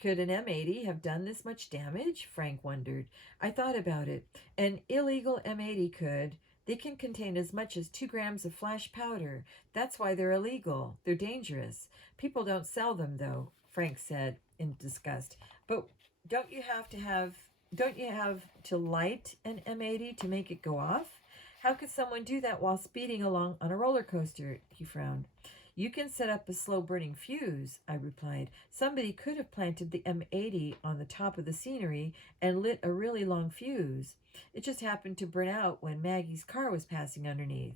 Could an M80 have done this much damage? Frank wondered. I thought about it. An illegal M80 could. They can contain as much as 2 grams of flash powder. That's why they're illegal. They're dangerous. People don't sell them, though, Frank said in disgust. But Don't you have to have don't you have to light an M80 to make it go off? How could someone do that while speeding along on a roller coaster? He frowned. You can set up a slow burning fuse, I replied. Somebody could have planted the M80 on the top of the scenery and lit a really long fuse. It just happened to burn out when Maggie's car was passing underneath.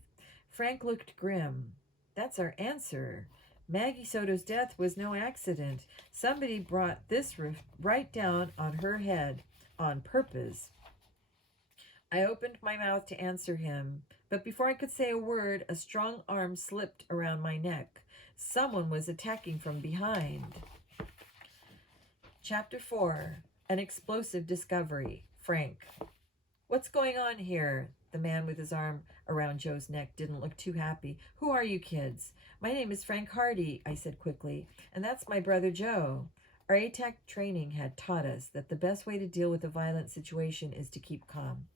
Frank looked grim. That's our answer. Maggie Soto's death was no accident. Somebody brought this roof right down on her head on purpose. I opened my mouth to answer him, but before I could say a word, a strong arm slipped around my neck. Someone was attacking from behind. Chapter 4. An Explosive Discovery. Frank. What's going on here? The man with his arm around Joe's neck didn't look too happy. Who are you kids? My name is Frank Hardy, I said quickly, and that's my brother Joe. Our ATAC training had taught us that the best way to deal with a violent situation is to keep calm.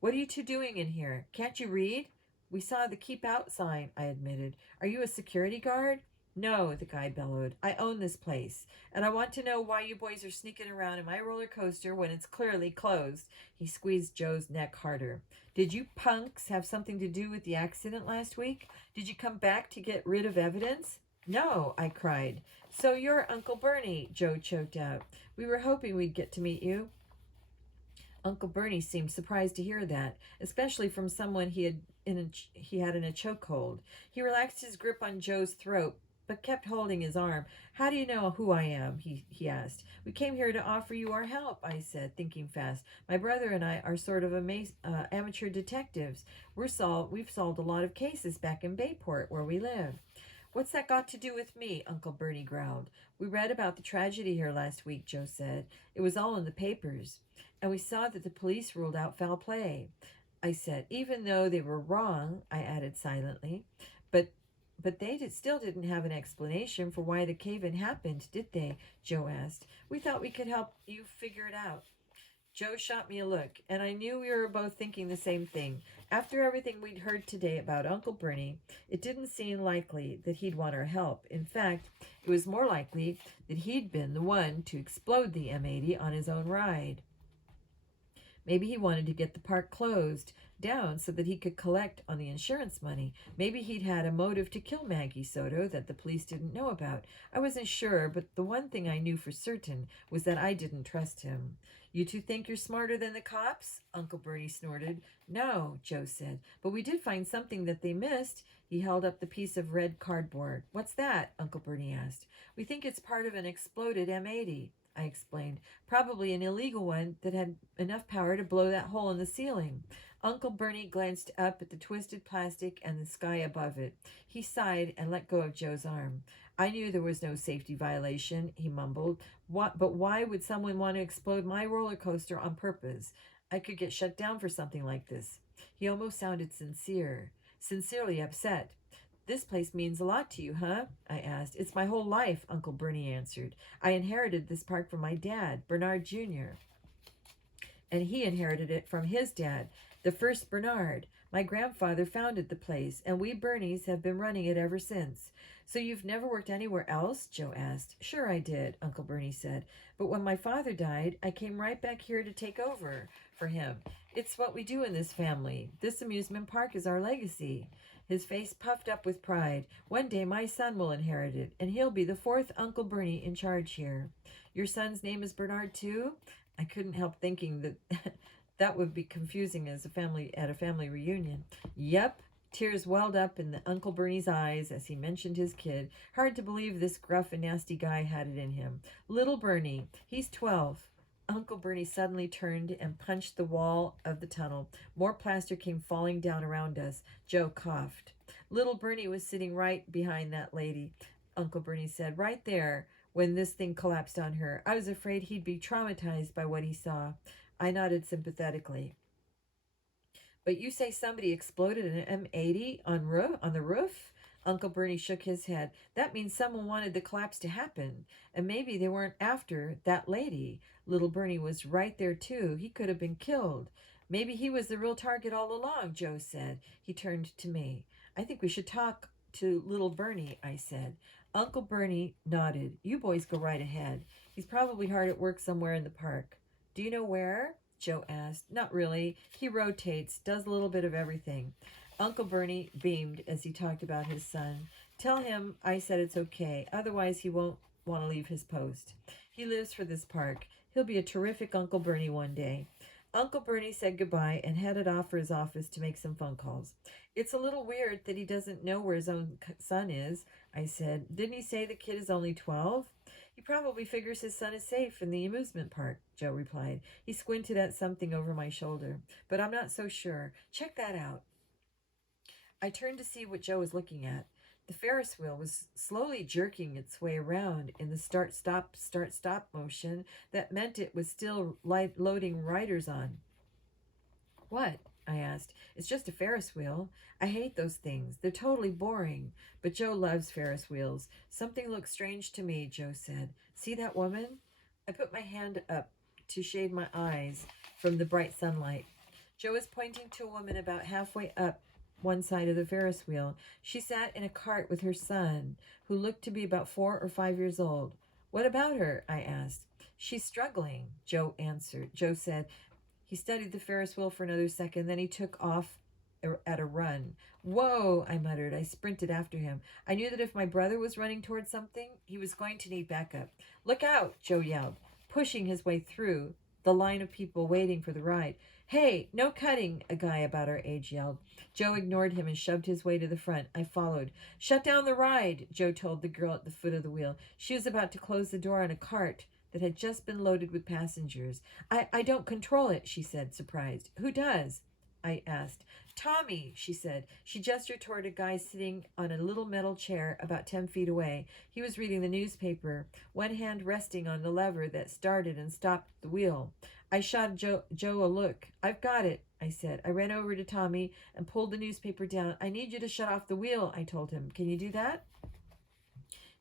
What are you two doing in here? Can't you read? We saw the keep out sign, I admitted. Are you a security guard? No, the guy bellowed. I own this place, and I want to know why you boys are sneaking around in my roller coaster when it's clearly closed. He squeezed Joe's neck harder. Did you punks have something to do with the accident last week? Did you come back to get rid of evidence? No, I cried. So you're Uncle Bernie, Joe choked out. We were hoping we'd get to meet you. Uncle Bernie seemed surprised to hear that, especially from someone he had in a chokehold. He relaxed his grip on Joe's throat, but kept holding his arm. How do you know who I am? He asked. We came here to offer you our help, I said, thinking fast. My brother and I are sort of amateur detectives. We've solved a lot of cases back in Bayport, where we live. What's that got to do with me? Uncle Bernie growled. We read about the tragedy here last week, Joe said. It was all in the papers. And we saw that the police ruled out foul play. I said, even though they were wrong, I added silently. But they still didn't have an explanation for why the cave-in happened, did they? Joe asked. We thought we could help you figure it out. Joe shot me a look, and I knew we were both thinking the same thing. After everything we'd heard today about Uncle Bernie, it didn't seem likely that he'd want our help. In fact, it was more likely that he'd been the one to explode the M80 on his own ride. Maybe he wanted to get the park closed down so that he could collect on the insurance money. Maybe he'd had a motive to kill Maggie Soto that the police didn't know about. I wasn't sure, but the one thing I knew for certain was that I didn't trust him. You two think you're smarter than the cops? Uncle Bernie snorted. No, Joe said, but we did find something that they missed. He held up the piece of red cardboard. What's that? Uncle Bernie asked. We think it's part of an exploded M80. I explained. Probably an illegal one that had enough power to blow that hole in the ceiling. Uncle Bernie glanced up at the twisted plastic and the sky above it. He sighed and let go of Joe's arm. I knew there was no safety violation, he mumbled. But why would someone want to explode my roller coaster on purpose? I could get shut down for something like this. He almost sounded sincerely upset. This place means a lot to you, huh? I asked. It's my whole life, Uncle Bernie answered. I inherited this park from my dad, Bernard Jr., and he inherited it from his dad, the first Bernard. My grandfather founded the place, and we Bernies have been running it ever since. So you've never worked anywhere else? Joe asked. Sure I did, Uncle Bernie said. But when my father died, I came right back here to take over for him. It's what we do in this family. This amusement park is our legacy. His face puffed up with pride. One day my son will inherit it, and he'll be the fourth Uncle Bernie in charge here. Your son's name is Bernard, too? I couldn't help thinking that that would be confusing at a family reunion. Yep. Tears welled up in the Uncle Bernie's eyes as he mentioned his kid. Hard to believe this gruff and nasty guy had it in him. Little Bernie. He's 12. Uncle Bernie suddenly turned and punched the wall of the tunnel. More plaster came falling down around us. Joe coughed. Little Bernie was sitting right behind that lady, Uncle Bernie said, right there when this thing collapsed on her. I was afraid he'd be traumatized by what he saw. I nodded sympathetically. But you say somebody exploded an M80 on the roof? Uncle Bernie shook his head. That means someone wanted the collapse to happen. And maybe they weren't after that lady. Little Bernie was right there, too. He could have been killed. Maybe he was the real target all along, Joe said. He turned to me. I think we should talk to little Bernie, I said. Uncle Bernie nodded. You boys go right ahead. He's probably hard at work somewhere in the park. Do you know where? Joe asked. Not really. He rotates, does a little bit of everything. Uncle Bernie beamed as he talked about his son. Tell him I said it's okay. Otherwise, he won't want to leave his post. He lives for this park. He'll be a terrific Uncle Bernie one day. Uncle Bernie said goodbye and headed off for his office to make some phone calls. It's a little weird that he doesn't know where his own son is, I said. Didn't he say the kid is only 12? He probably figures his son is safe in the amusement park, Joe replied. He squinted at something over my shoulder. But I'm not so sure. Check that out. I turned to see what Joe was looking at. The Ferris wheel was slowly jerking its way around in the start stop motion that meant it was still loading riders on. What? I asked. It's just a Ferris wheel. I hate those things. They're totally boring. But Joe loves Ferris wheels. Something looks strange to me, Joe said. See that woman? I put my hand up to shade my eyes from the bright sunlight. Joe was pointing to a woman about halfway up one side of the Ferris wheel. She sat in a cart with her son, who looked to be about 4 or 5 years old. What about her? I asked. She's struggling, Joe answered. Joe said. He studied the Ferris wheel for another second, then he took off at a run. Whoa, I muttered. I sprinted after him. I knew that if my brother was running towards something, he was going to need backup. Look out, Joe yelled, pushing his way through the line of people waiting for the ride. Hey, no cutting, a guy about our age yelled. Joe ignored him and shoved his way to the front. I followed. Shut down the ride, Joe told the girl at the foot of the wheel. She was about to close the door on a cart that had just been loaded with passengers. I don't control it, she said, surprised. Who does? I asked. Tommy, she said. She gestured toward a guy sitting on a little metal chair about 10 feet away. He was reading the newspaper, one hand resting on the lever that started and stopped the wheel. I shot Joe a look. I've got it, I said. I ran over to Tommy and pulled the newspaper down. I need you to shut off the wheel, I told him. Can you do that?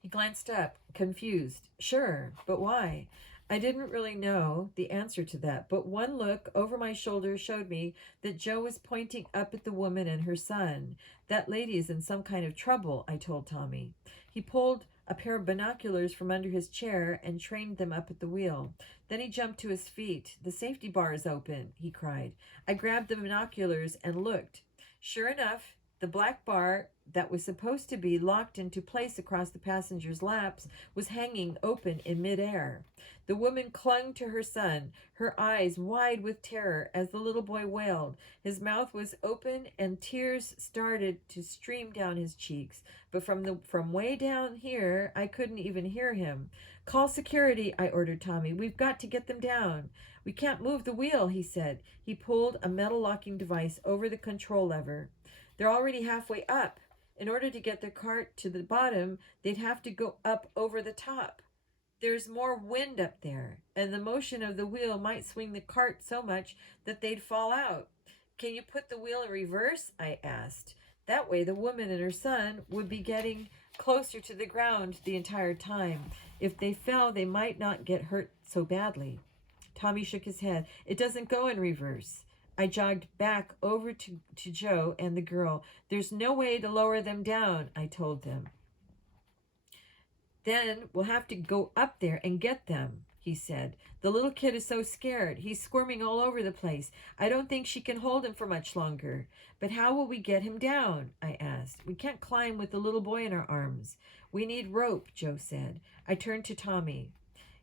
He glanced up, confused. Sure, but why? I didn't really know the answer to that, but one look over my shoulder showed me that Joe was pointing up at the woman and her son. That lady is in some kind of trouble, I told Tommy. He pulled a pair of binoculars from under his chair and trained them up at the wheel. Then he jumped to his feet. The safety bar is open, he cried. I grabbed the binoculars and looked. Sure enough, the black bar that was supposed to be locked into place across the passenger's laps was hanging open in midair. The woman clung to her son, her eyes wide with terror as the little boy wailed. His mouth was open and tears started to stream down his cheeks. But from way down here, I couldn't even hear him. Call security, I ordered Tommy. We've got to get them down. We can't move the wheel, he said. He pulled a metal locking device over the control lever. They're already halfway up. In order to get the cart to the bottom, they'd have to go up over the top. There's more wind up there, and the motion of the wheel might swing the cart so much that they'd fall out. Can you put the wheel in reverse? I asked. That way the woman and her son would be getting closer to the ground the entire time. If they fell, they might not get hurt so badly. Tommy shook his head. It doesn't go in reverse. I jogged back over to Joe and the girl. There's no way to lower them down, I told them. Then we'll have to go up there and get them, he said. The little kid is so scared. He's squirming all over the place. I don't think she can hold him for much longer. But how will we get him down? I asked. We can't climb with the little boy in our arms. We need rope, Joe said. I turned to Tommy.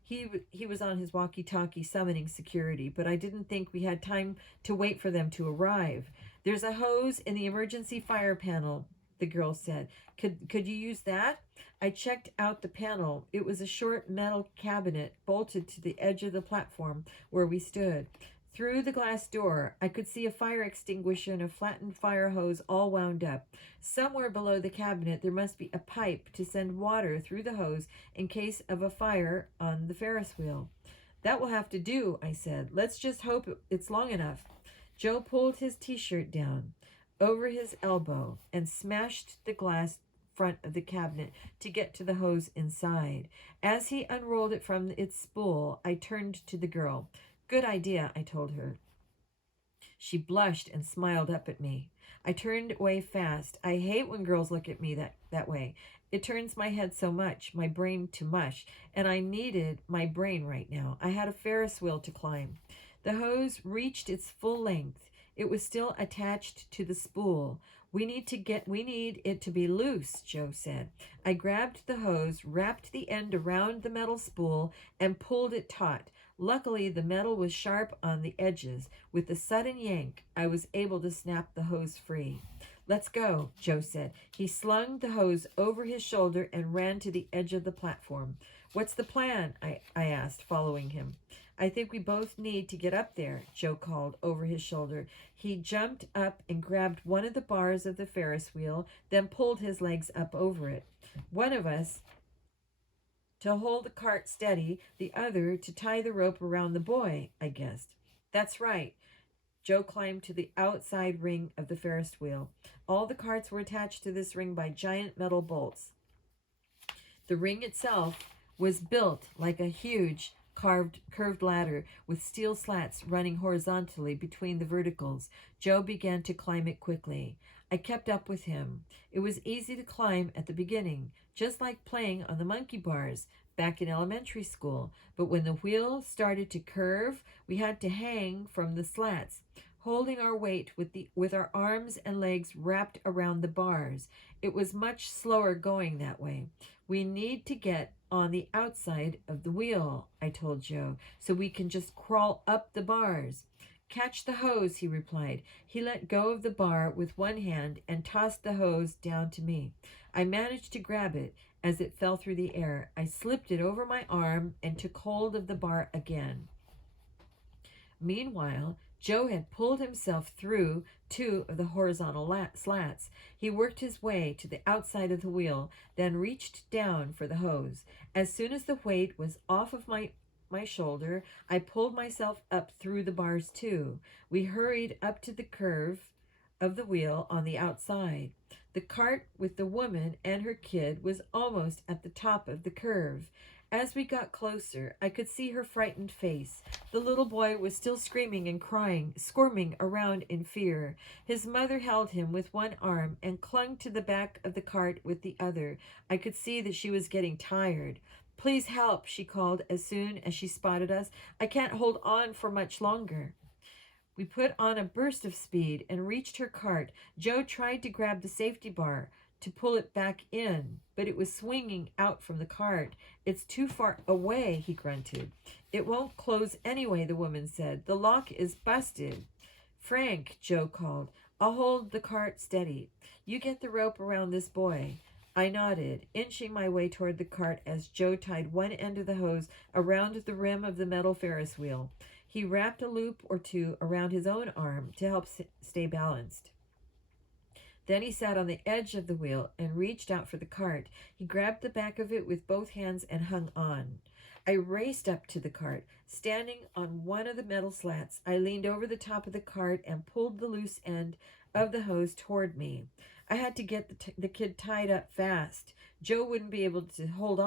He was on his walkie-talkie summoning security, but I didn't think we had time to wait for them to arrive. There's a hose in the emergency fire panel, the girl said. Could you use that? I checked out the panel. It was a short metal cabinet bolted to the edge of the platform where we stood. Through the glass door, I could see a fire extinguisher and a flattened fire hose all wound up. Somewhere below the cabinet, there must be a pipe to send water through the hose in case of a fire on the Ferris wheel. That will have to do, I said. Let's just hope it's long enough. Joe pulled his t-shirt down over his elbow and smashed the glass front of the cabinet to get to the hose inside. As he unrolled it from its spool, I turned to the girl. Good idea, I told her. She blushed and smiled up at me. I turned away fast. I hate when girls look at me that way. It turns my head so much, my brain to mush, and I needed my brain right now. I had a Ferris wheel to climb. The hose reached its full length. It was still attached to the spool. We need it to be loose, Joe said. I grabbed the hose, wrapped the end around the metal spool, and pulled it taut. Luckily, the metal was sharp on the edges. With a sudden yank, I was able to snap the hose free. Let's go, Joe said. He slung the hose over his shoulder and ran to the edge of the platform. What's the plan? I asked, following him. I think we both need to get up there, Joe called over his shoulder. He jumped up and grabbed one of the bars of the Ferris wheel, then pulled his legs up over it. One of us to hold the cart steady, the other to tie the rope around the boy, I guessed. That's right. Joe climbed to the outside ring of the Ferris wheel. All the carts were attached to this ring by giant metal bolts. The ring itself was built like a huge curved ladder with steel slats running horizontally between the verticals. Joe began to climb it quickly. I kept up with him. It was easy to climb at the beginning, just like playing on the monkey bars back in elementary school. But when the wheel started to curve, we had to hang from the slats, holding our weight with our arms and legs wrapped around the bars. It was much slower going that way. We need to get on the outside of the wheel, I told Joe, so we can just crawl up the bars. Catch the hose, he replied. He let go of the bar with one hand and tossed the hose down to me. I managed to grab it as it fell through the air. I slipped it over my arm and took hold of the bar again. Meanwhile, Joe had pulled himself through two of the horizontal slats. He worked his way to the outside of the wheel, then reached down for the hose. As soon as the weight was off of my shoulder, I pulled myself up through the bars too. We hurried up to the curve of the wheel on the outside. The cart with the woman and her kid was almost at the top of the curve. As we got closer, I could see her frightened face. The little boy was still screaming and crying, squirming around in fear. His mother held him with one arm and clung to the back of the cart with the other. I could see that she was getting tired. Please help, she called as soon as she spotted us. I can't hold on for much longer. We put on a burst of speed and reached her cart. Joe tried to grab the safety bar to pull it back in, but it was swinging out from the cart. It's too far away, he grunted. It won't close anyway, the woman said. The lock is busted. Frank, Joe called. I'll hold the cart steady. You get the rope around this boy. I nodded, inching my way toward the cart as Joe tied one end of the hose around the rim of the metal Ferris wheel. He wrapped a loop or two around his own arm to help stay balanced. Then he sat on the edge of the wheel and reached out for the cart. He grabbed the back of it with both hands and hung on. I raced up to the cart. Standing on one of the metal slats, I leaned over the top of the cart and pulled the loose end of the hose toward me. I had to get the kid tied up fast. Joe wouldn't be able to hold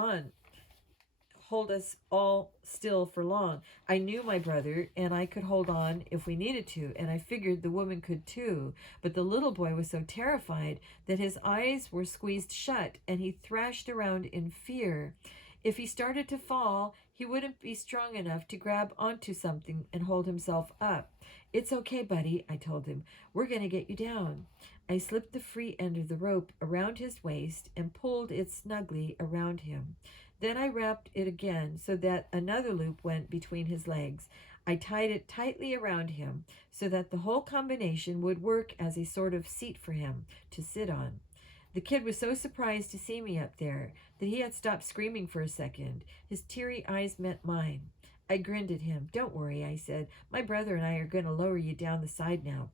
us all still for long. I knew my brother, and I could hold on if we needed to, and I figured the woman could too. But the little boy was so terrified that his eyes were squeezed shut, and he thrashed around in fear. If he started to fall, he wouldn't be strong enough to grab onto something and hold himself up. It's okay, buddy, I told him. We're going to get you down. I slipped the free end of the rope around his waist and pulled it snugly around him. Then I wrapped it again so that another loop went between his legs. I tied it tightly around him so that the whole combination would work as a sort of seat for him to sit on. The kid was so surprised to see me up there that he had stopped screaming for a second. His teary eyes met mine. I grinned at him. Don't worry, I said. My brother and I are going to lower you down the side now.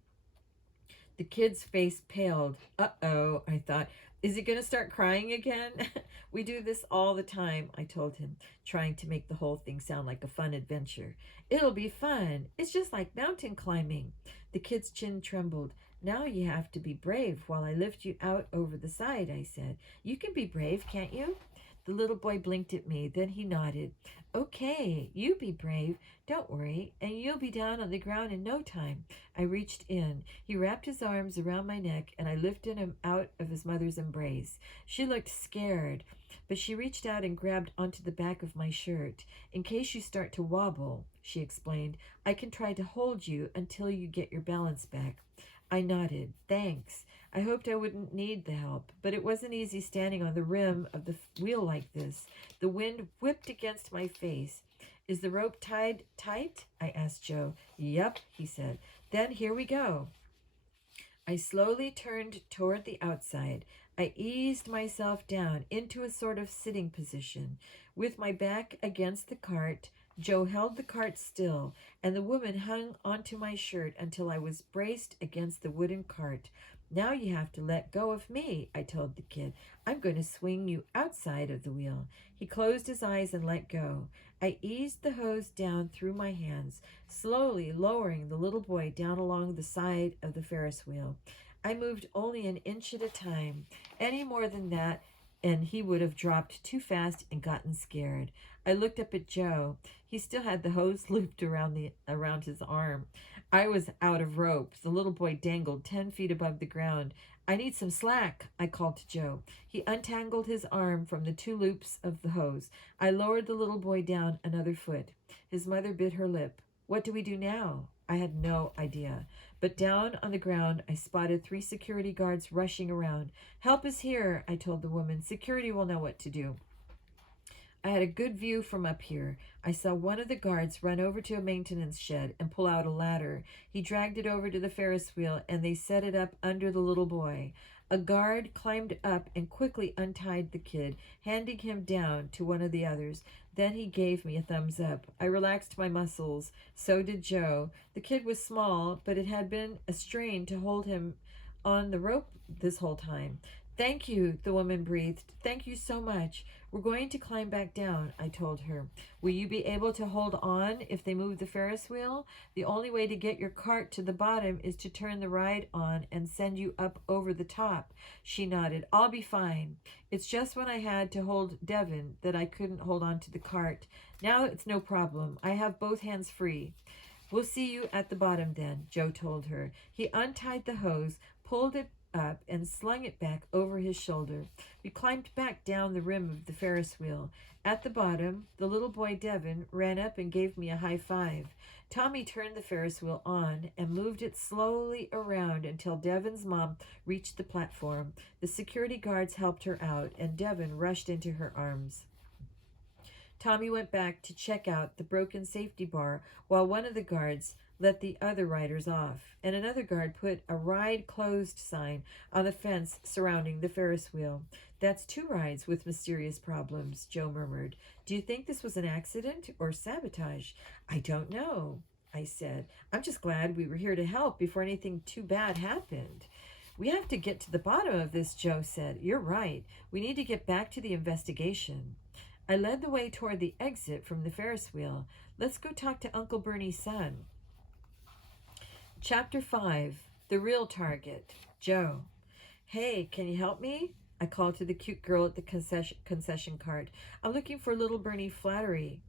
The kid's face paled. Uh-oh, I thought. Is he going to start crying again? We do this all the time, I told him, trying to make the whole thing sound like a fun adventure. It'll be fun. It's just like mountain climbing. The kid's chin trembled. Now you have to be brave while I lift you out over the side, I said. You can be brave, can't you? The little boy blinked at me. Then he nodded. Okay, you be brave. Don't worry, and you'll be down on the ground in no time. I reached in. He wrapped his arms around my neck, and I lifted him out of his mother's embrace. She looked scared, but she reached out and grabbed onto the back of my shirt. In case you start to wobble, she explained, I can try to hold you until you get your balance back. I nodded. Thanks. I hoped I wouldn't need the help, but it wasn't easy standing on the rim of the wheel like this. The wind whipped against my face. Is the rope tied tight? I asked Joe. Yep, he said. Then here we go. I slowly turned toward the outside. I eased myself down into a sort of sitting position. With my back against the cart, Joe held the cart still, and the woman hung onto my shirt until I was braced against the wooden cart. Now you have to let go of me, I told the kid. I'm going to swing you outside of the wheel. He closed his eyes and let go. I eased the hose down through my hands, slowly lowering the little boy down along the side of the Ferris wheel. I moved only an inch at a time. Any more than that, and he would have dropped too fast and gotten scared. I looked up at Joe. He still had the hose looped around his arm. I was out of rope. The little boy dangled 10 feet above the ground. I need some slack, I called to Joe. He untangled his arm from the 2 loops of the hose. I lowered the little boy down another foot. His mother bit her lip. What do we do now? I had no idea. But down on the ground, I spotted 3 security guards rushing around. Help is here, I told the woman. Security will know what to do. I had a good view from up here. I saw one of the guards run over to a maintenance shed and pull out a ladder. He dragged it over to the Ferris wheel, and they set it up under the little boy. A guard climbed up and quickly untied the kid, handing him down to one of the others. Then he gave me a thumbs up. I relaxed my muscles. So did Joe. The kid was small, but it had been a strain to hold him on the rope this whole time. Thank you, the woman breathed. Thank you so much. We're going to climb back down, I told her. Will you be able to hold on if they move the Ferris wheel? The only way to get your cart to the bottom is to turn the ride on and send you up over the top. She nodded. I'll be fine. It's just when I had to hold Devin that I couldn't hold on to the cart. Now it's no problem. I have both hands free. We'll see you at the bottom then, Joe told her. He untied the hose, pulled it up, and slung it back over his shoulder. We climbed back down the rim of the Ferris wheel. At the bottom, the little boy Devin ran up and gave me a high five. Tommy turned the Ferris wheel on and moved it slowly around until Devin's mom reached the platform. The security guards helped her out, and Devin rushed into her arms. Tommy went back to check out the broken safety bar while one of the guards let the other riders off, and another guard put a ride closed sign on the fence surrounding the Ferris wheel. That's 2 rides with mysterious problems, Joe murmured. Do you think this was an accident or sabotage? I don't know, I said. I'm just glad we were here to help before anything too bad happened. We have to get to the bottom of this, Joe said. You're right. We need to get back to the investigation. I led the way toward the exit from the Ferris wheel. Let's go talk to Uncle Bernie's son. Chapter 5. The Real Target. Joe. Hey, can you help me? I called to the cute girl at the concession cart. I'm looking for little Bernie Flaherty.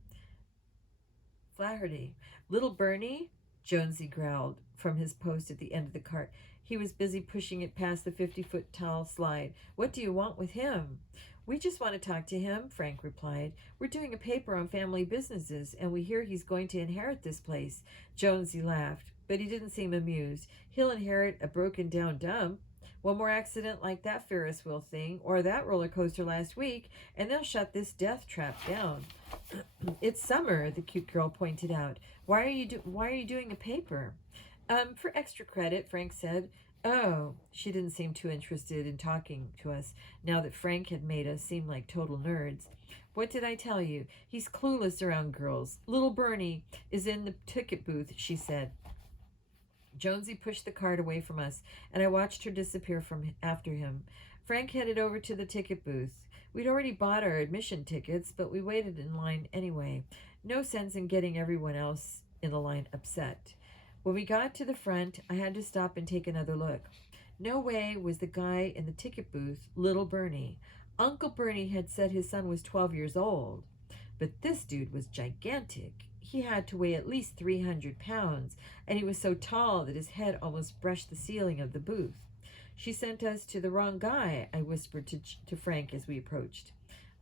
Little Bernie? Jonesy growled from his post at the end of the cart. He was busy pushing it past the 50-foot tall slide. What do you want with him? We just want to talk to him, Frank replied. We're doing a paper on family businesses, and we hear he's going to inherit this place. Jonesy laughed, but he didn't seem amused. He'll inherit a broken-down dump. One more accident like that Ferris wheel thing or that roller coaster last week, and they'll shut this death trap down. It's summer, the cute girl pointed out. Why are you doing a paper? For extra credit, Frank said. Oh, she didn't seem too interested in talking to us now that Frank had made us seem like total nerds. What did I tell you? He's clueless around girls. Little Bernie is in the ticket booth, she said. Jonesy pushed the cart away from us, and I watched her disappear after him. Frank headed over to the ticket booth. We'd already bought our admission tickets, but we waited in line anyway. No sense in getting everyone else in the line upset. When we got to the front, I had to stop and take another look. No way was the guy in the ticket booth little Bernie. Uncle Bernie had said his son was 12 years old, but this dude was gigantic. He had to weigh at least 300 pounds, and he was so tall that his head almost brushed the ceiling of the booth. She sent us to the wrong guy, I whispered to Frank as we approached.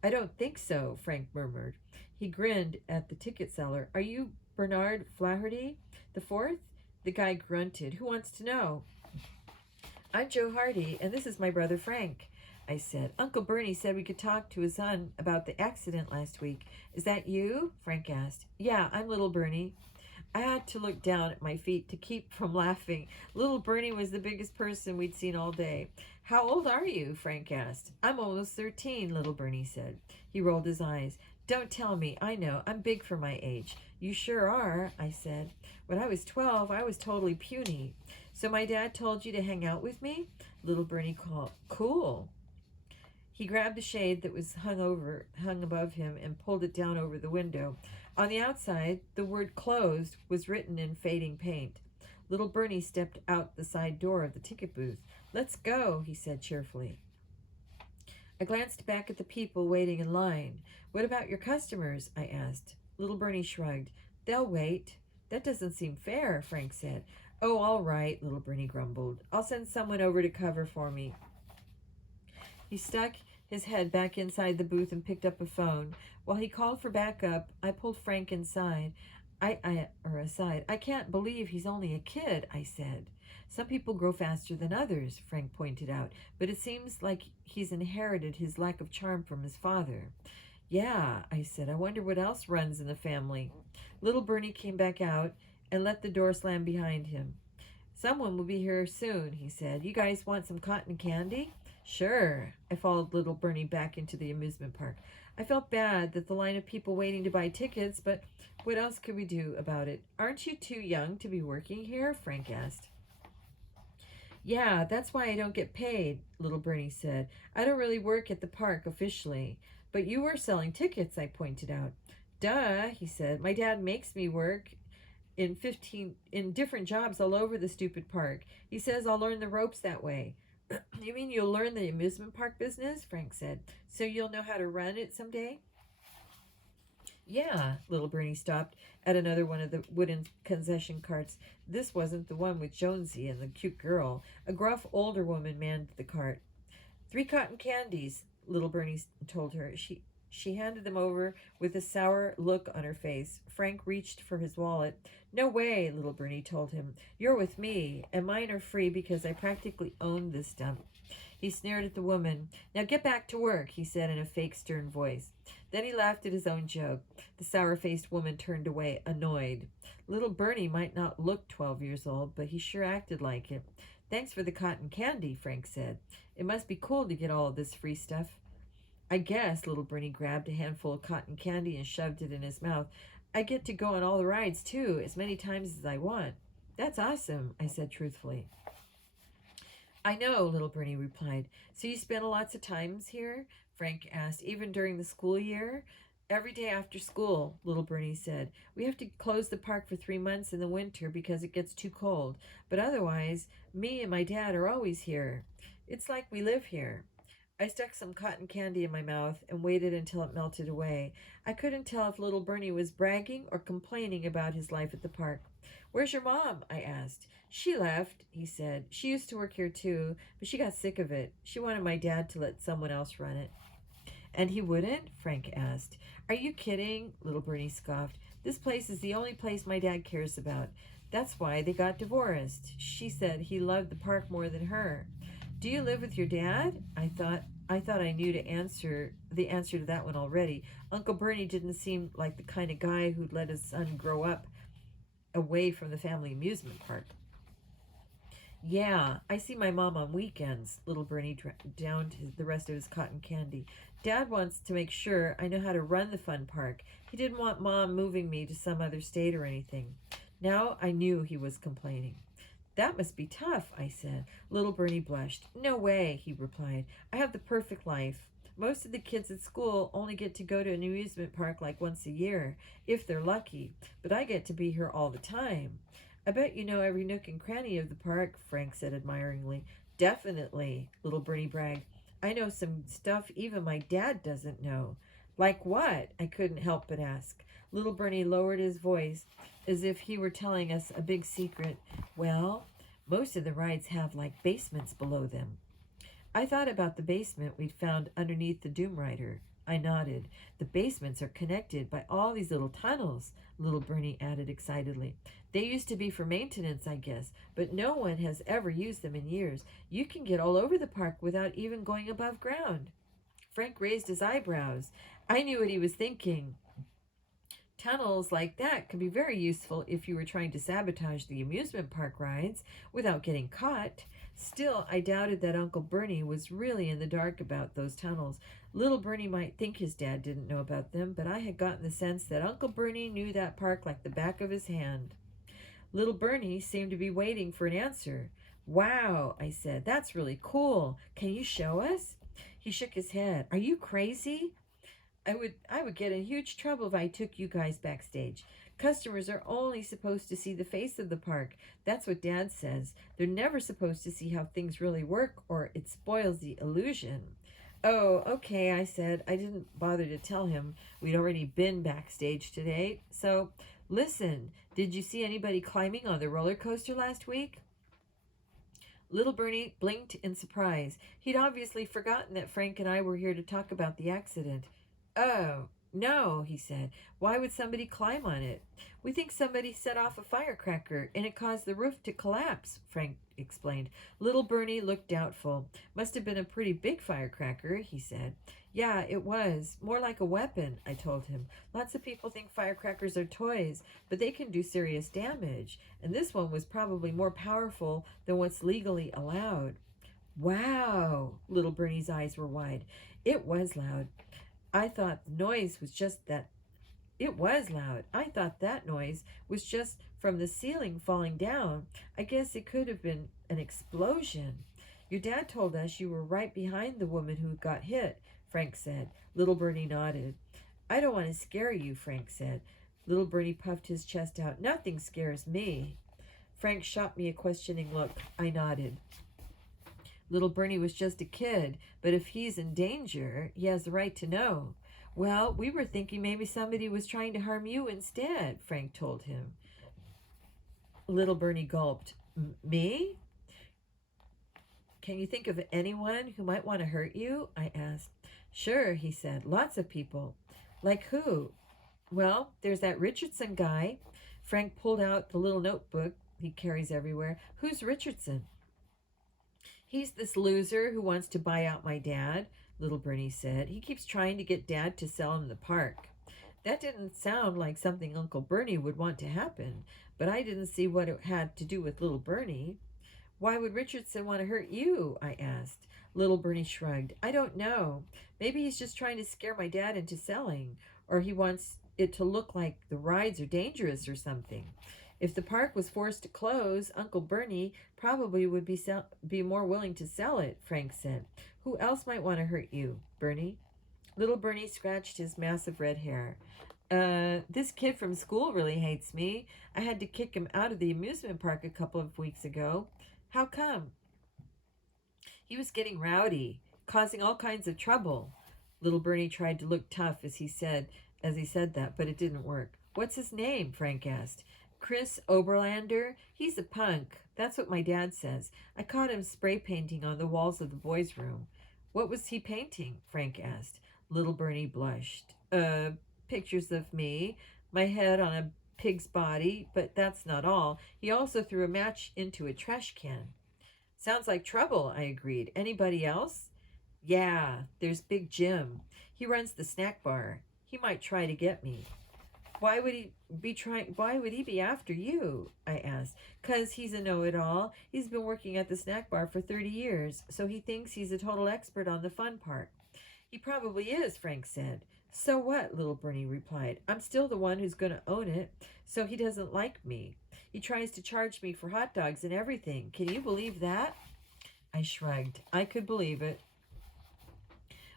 I don't think so, Frank murmured. He grinned at the ticket seller. Are you Bernard Flaherty, the fourth? The guy grunted. Who wants to know? I'm Joe Hardy, and this is my brother Frank, I said. Uncle Bernie said we could talk to his son about the accident last week. Is that you? Frank asked. Yeah, I'm little Bernie. I had to look down at my feet to keep from laughing. Little Bernie was the biggest person we'd seen all day. How old are you? Frank asked. I'm almost 13, little Bernie said. He rolled his eyes. Don't tell me. I know. I'm big for my age. You sure are, I said. When I was 12, I was totally puny. So my dad told you to hang out with me? Little Bernie called. Cool. He grabbed a shade that was hung above him and pulled it down over the window. On the outside, the word closed was written in fading paint. Little Bernie stepped out the side door of the ticket booth. Let's go, he said cheerfully. I glanced back at the people waiting in line. What about your customers? I asked. Little Bernie shrugged. They'll wait. That doesn't seem fair, Frank said. Oh, all right, little Bernie grumbled. I'll send someone over to cover for me. He stuck his head back inside the booth and picked up a phone. While he called for backup, I pulled Frank inside. Aside. I can't believe he's only a kid, I said. Some people grow faster than others, Frank pointed out, but it seems like he's inherited his lack of charm from his father. Yeah, I said. I wonder what else runs in the family. Little Bernie came back out and let the door slam behind him. Someone will be here soon, he said. You guys want some cotton candy? Sure. I followed little Bernie back into the amusement park. I felt bad that the line of people waiting to buy tickets, but what else could we do about it? Aren't you too young to be working here? Frank asked. Yeah, that's why I don't get paid, little Bernie said. I don't really work at the park officially. But you were selling tickets, I pointed out. Duh, he said. My dad makes me work in different jobs all over the stupid park. He says I'll learn the ropes that way. You mean you'll learn the amusement park business? Frank said. So you'll know how to run it someday? Yeah, little Bernie stopped at another one of the wooden concession carts. This wasn't the one with Jonesy and the cute girl. A gruff older woman manned the cart. 3 cotton candies, little Bernie told her. She handed them over with a sour look on her face. Frank reached for his wallet. No way, little Bernie told him. You're with me, and mine are free because I practically own this dump. He sneered at the woman. Now get back to work, he said in a fake stern voice. Then he laughed at his own joke. The sour-faced woman turned away, annoyed. Little Bernie might not look 12 years old, but he sure acted like it. Thanks for the cotton candy, Frank said. It must be cool to get all of this free stuff. I guess, little Bernie grabbed a handful of cotton candy and shoved it in his mouth. I get to go on all the rides, too, as many times as I want. That's awesome, I said truthfully. I know, little Bernie replied. So you spend lots of times here? Frank asked. Even during the school year? Every day after school, little Bernie said. We have to close the park for 3 months in the winter because it gets too cold. But otherwise, me and my dad are always here. It's like we live here. I stuck some cotton candy in my mouth and waited until it melted away. I couldn't tell if little Bernie was bragging or complaining about his life at the park. Where's your mom? I asked. She left, he said. She used to work here too, but she got sick of it. She wanted my dad to let someone else run it. And he wouldn't? Frank asked. Are you kidding? Little Bernie scoffed. This place is the only place my dad cares about. That's why they got divorced. She said he loved the park more than her. Do you live with your dad? I thought I knew the answer to that one already. Uncle Bernie didn't seem like the kind of guy who'd let his son grow up away from the family amusement park. Yeah, I see my mom on weekends. Little Bernie downed the rest of his cotton candy. Dad wants to make sure I know how to run the fun park. He didn't want Mom moving me to some other state or anything. Now I knew he was complaining. That must be tough, I said. Little Bernie blushed. No way, he replied. I have the perfect life. Most of the kids at school only get to go to an amusement park like once a year, if they're lucky, but I get to be here all the time. I bet you know every nook and cranny of the park, Frank said admiringly. Definitely, little Bernie bragged. I know some stuff even my dad doesn't know. Like what? I couldn't help but ask. Little Bernie lowered his voice as if he were telling us a big secret. Well, most of the rides have like basements below them. I thought about the basement we'd found underneath the Doom Rider. I nodded. The basements are connected by all these little tunnels, little Bernie added excitedly. They used to be for maintenance, I guess, but no one has ever used them in years. You can get all over the park without even going above ground. Frank raised his eyebrows. I knew what he was thinking. Tunnels like that could be very useful if you were trying to sabotage the amusement park rides without getting caught. Still, I doubted that Uncle Bernie was really in the dark about those tunnels. Little Bernie might think his dad didn't know about them, but I had gotten the sense that Uncle Bernie knew that park like the back of his hand. Little Bernie seemed to be waiting for an answer. Wow, I said, that's really cool. Can you show us? He shook his head. Are you crazy? I would get in huge trouble if I took you guys backstage. Customers are only supposed to see the face of the park. That's what Dad says. They're never supposed to see how things really work, or it spoils the illusion. Oh, okay, I said. I didn't bother to tell him we'd already been backstage today. So, listen, did you see anybody climbing on the roller coaster last week? Little Bernie blinked in surprise. He'd obviously forgotten that Frank and I were here to talk about the accident. Oh, no, he said. Why would somebody climb on it? We think somebody set off a firecracker and it caused the roof to collapse, Frank explained. Little Bernie looked doubtful. Must have been a pretty big firecracker, he said. Yeah, it was. More like a weapon, I told him. Lots of people think firecrackers are toys, but they can do serious damage. And this one was probably more powerful than what's legally allowed. Wow, little Bernie's eyes were wide. It was loud. I thought the noise was just that. It was loud. I thought that noise was just from the ceiling falling down. I guess it could have been an explosion. Your dad told us you were right behind the woman who got hit, Frank said. Little Bernie nodded. I don't want to scare you, Frank said. Little Bernie puffed his chest out. Nothing scares me. Frank shot me a questioning look. I nodded. Little Bernie was just a kid, but if he's in danger, he has the right to know. Well, we were thinking maybe somebody was trying to harm you instead, Frank told him. Little Bernie gulped. Me? Can you think of anyone who might want to hurt you? I asked. Sure, he said. Lots of people. Like who? Well, there's that Richardson guy. Frank pulled out the little notebook he carries everywhere. Who's Richardson? He's this loser who wants to buy out my dad, little Bernie said. He keeps trying to get Dad to sell him the park. That didn't sound like something Uncle Bernie would want to happen, but I didn't see what it had to do with little Bernie. Why would Richardson want to hurt you? I asked. Little Bernie shrugged. I don't know. Maybe he's just trying to scare my dad into selling, or he wants it to look like the rides are dangerous or something. If the park was forced to close, Uncle Bernie probably would be more willing to sell it, Frank said. Who else might want to hurt you, Bernie? Little Bernie scratched his massive red hair. This kid from school really hates me. I had to kick him out of the amusement park a couple of weeks ago. How come? He was getting rowdy, causing all kinds of trouble. Little Bernie tried to look tough as he said that, but it didn't work. What's his name? Frank asked. Chris Oberlander? He's a punk. That's what my dad says. I caught him spray painting on the walls of the boys' room. What was he painting? Frank asked. Little Bernie blushed. Pictures of me, my head on a pig's body, but that's not all. He also threw a match into a trash can. Sounds like trouble, I agreed. Anybody else? Yeah, there's Big Jim. He runs the snack bar. He might try to get me. Why would he be after you? I asked. 'Cause he's a know-it-all. He's been working at the snack bar for 30 years, so he thinks he's a total expert on the fun part. He probably is, Frank said. So what? Little Bernie replied. I'm still the one who's going to own it, so he doesn't like me. He tries to charge me for hot dogs and everything. Can you believe that? I shrugged. I could believe it.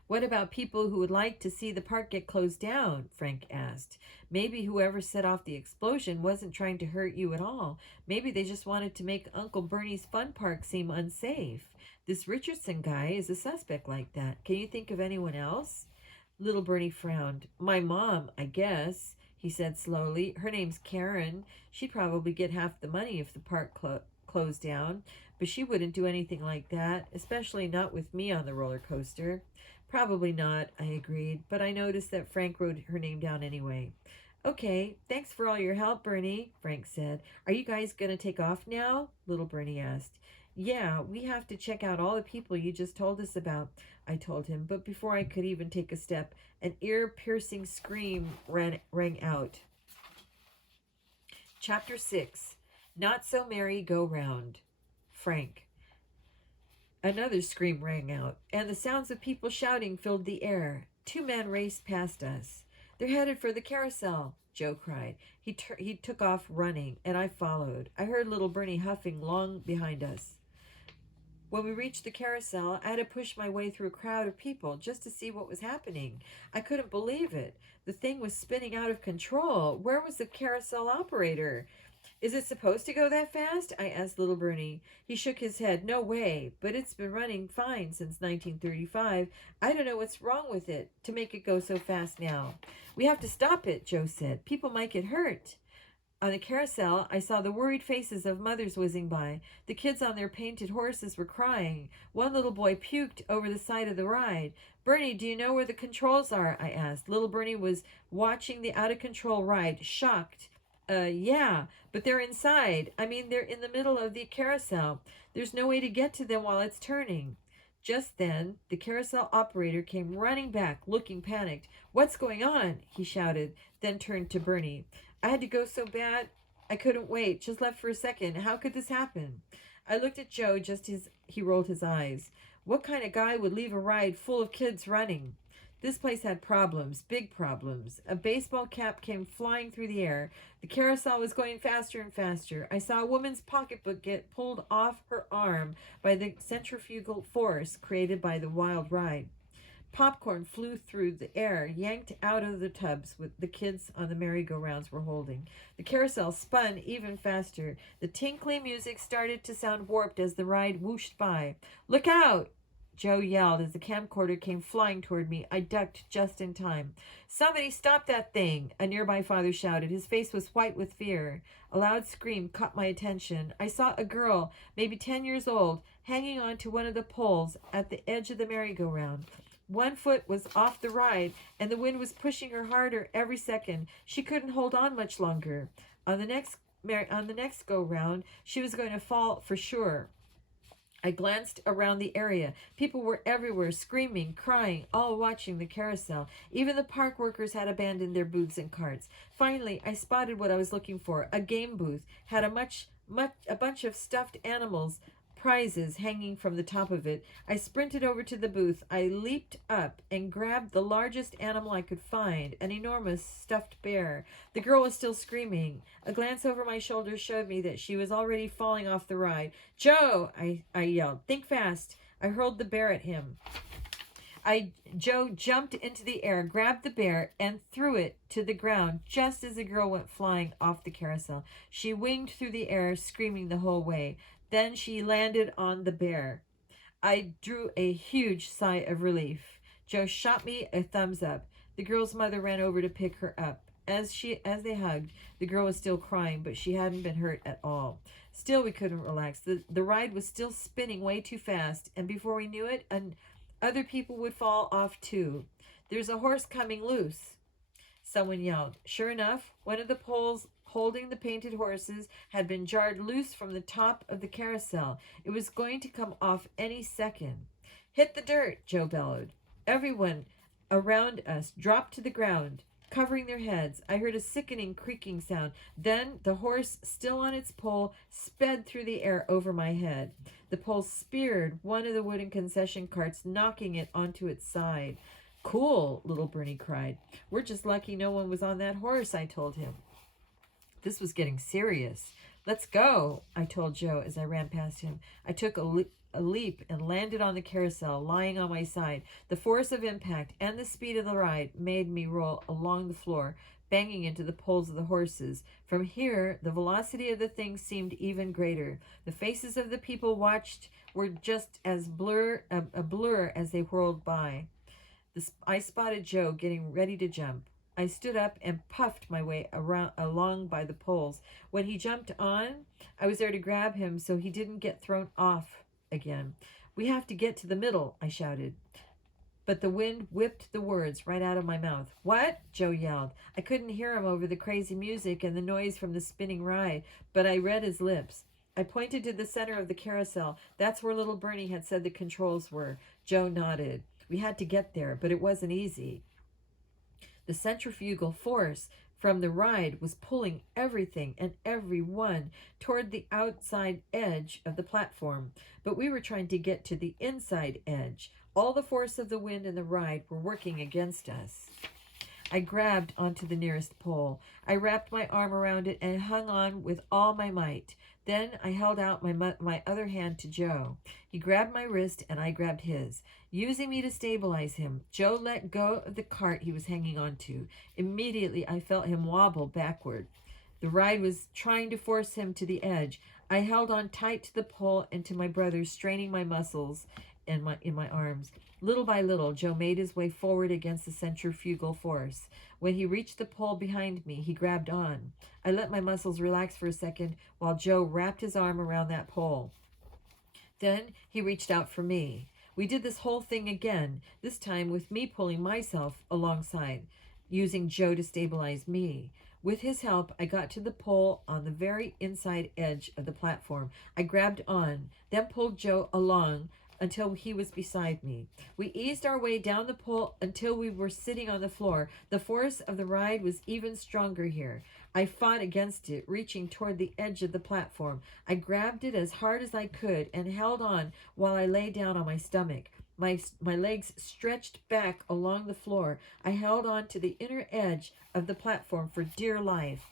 What about people who would like to see the park get closed down? Frank asked. Maybe whoever set off the explosion wasn't trying to hurt you at all. Maybe they just wanted to make Uncle Bernie's fun park seem unsafe. This Richardson guy is a suspect like that. Can you think of anyone else? Little Bernie frowned. My mom, I guess, he said slowly. Her name's Karen. She'd probably get half the money if the park closed down, but she wouldn't do anything like that, especially not with me on the roller coaster. Probably not, I agreed, but I noticed that Frank wrote her name down anyway. Okay, thanks for all your help, Bernie, Frank said. Are you guys going to take off now? Little Bernie asked. Yeah, we have to check out all the people you just told us about, I told him, but before I could even take a step, an ear-piercing scream rang out. Chapter 6. Not So Merry Go Round. Frank. Another scream rang out, and the sounds of people shouting filled the air. 2 men raced past us. They're headed for the carousel, Joe cried. He took off running, and I followed. I heard little Bernie huffing long behind us. When we reached the carousel, I had to push my way through a crowd of people just to see what was happening. I couldn't believe it. The thing was spinning out of control. Where was the carousel operator? Is it supposed to go that fast? I asked little Bernie. He shook his head. No way, but it's been running fine since 1935. I don't know what's wrong with it to make it go so fast now. We have to stop it, Joe said. People might get hurt. On the carousel, I saw the worried faces of mothers whizzing by. The kids on their painted horses were crying. One little boy puked over the side of the ride. Bernie, do you know where the controls are? I asked. Little Bernie was watching the out-of-control ride, shocked. Yeah, but they're inside. I mean, they're in the middle of the carousel. There's no way to get to them while it's turning. Just then, the carousel operator came running back, looking panicked. What's going on? He shouted, then turned to Bernie. I had to go so bad, I couldn't wait. Just left for a second. How could this happen? I looked at Joe just as he rolled his eyes. What kind of guy would leave a ride full of kids running? This place had problems, big problems. A baseball cap came flying through the air. The carousel was going faster and faster. I saw a woman's pocketbook get pulled off her arm by the centrifugal force created by the wild ride. Popcorn flew through the air, yanked out of the tubs the kids on the merry-go-rounds were holding. The carousel spun even faster. The tinkly music started to sound warped as the ride whooshed by. Look out! Joe yelled as the camcorder came flying toward me. I ducked just in time. Somebody stop that thing! A nearby father shouted. His face was white with fear. A loud scream caught my attention. I saw a girl, maybe 10 years old, hanging on to one of the poles at the edge of the merry-go-round. One foot was off the ride, and the wind was pushing her harder every second. She couldn't hold on much longer. On the next go-round, she was going to fall for sure. I glanced around the area. People were everywhere, screaming, crying, all watching the carousel. Even the park workers had abandoned their booths and carts. Finally, I spotted what I was looking for. A game booth had a bunch of stuffed animals, prizes hanging from the top of it. I sprinted over to the booth. I leaped up and grabbed the largest animal I could find, an enormous stuffed bear. The girl was still screaming. A glance over my shoulder showed me that she was already falling off the ride. Joe! I yelled. Think fast. I hurled the bear at him. Joe jumped into the air, grabbed the bear, and threw it to the ground just as the girl went flying off the carousel. She winged through the air, screaming the whole way. Then she landed on the bear. I drew a huge sigh of relief. Joe shot me a thumbs up. The girl's mother ran over to pick her up. As they hugged, the girl was still crying, but she hadn't been hurt at all. Still, we couldn't relax. The ride was still spinning way too fast, and before we knew it, other people would fall off too. There's a horse coming loose, someone yelled. Sure enough, one of the poles holding the painted horses had been jarred loose from the top of the carousel. It was going to come off any second. Hit the dirt, Joe bellowed. Everyone around us dropped to the ground, covering their heads. I heard a sickening creaking sound. Then the horse, still on its pole, sped through the air over my head. The pole speared one of the wooden concession carts, knocking it onto its side. Cool, little Bernie cried. We're just lucky no one was on that horse, I told him. This was getting serious. Let's go, I told Joe as I ran past him. I took a a leap and landed on the carousel, lying on my side. The force of impact and the speed of the ride made me roll along the floor, banging into the poles of the horses. From here, the velocity of the thing seemed even greater. The faces of the people watched were just as a blur as they whirled by. I spotted Joe getting ready to jump. I stood up and puffed my way along by the poles. When he jumped on, I was there to grab him so he didn't get thrown off again. "We have to get to the middle," I shouted. But the wind whipped the words right out of my mouth. "What?" Joe yelled. I couldn't hear him over the crazy music and the noise from the spinning ride, but I read his lips. I pointed to the center of the carousel. That's where little Bernie had said the controls were. Joe nodded. We had to get there, but it wasn't easy. The centrifugal force from the ride was pulling everything and everyone toward the outside edge of the platform, but we were trying to get to the inside edge. All the force of the wind and the ride were working against us. I grabbed onto the nearest pole. I wrapped my arm around it and hung on with all my might. Then I held out my other hand to Joe. He grabbed my wrist and I grabbed his. Using me to stabilize him, Joe let go of the cart he was hanging onto. Immediately, I felt him wobble backward. The ride was trying to force him to the edge. I held on tight to the pole and to my brother, straining my muscles in my arms. Little by little, Joe made his way forward against the centrifugal force. When he reached the pole behind me, he grabbed on. I let my muscles relax for a second while Joe wrapped his arm around that pole. Then he reached out for me. We did this whole thing again, this time with me pulling myself alongside, using Joe to stabilize me. With his help, I got to the pole on the very inside edge of the platform. I grabbed on, then pulled Joe along until he was beside me. We eased our way down the pole until we were sitting on the floor. The force of the ride was even stronger here. I fought against it, reaching toward the edge of the platform. I grabbed it as hard as I could and held on while I lay down on my stomach. My legs stretched back along the floor. I held on to the inner edge of the platform for dear life.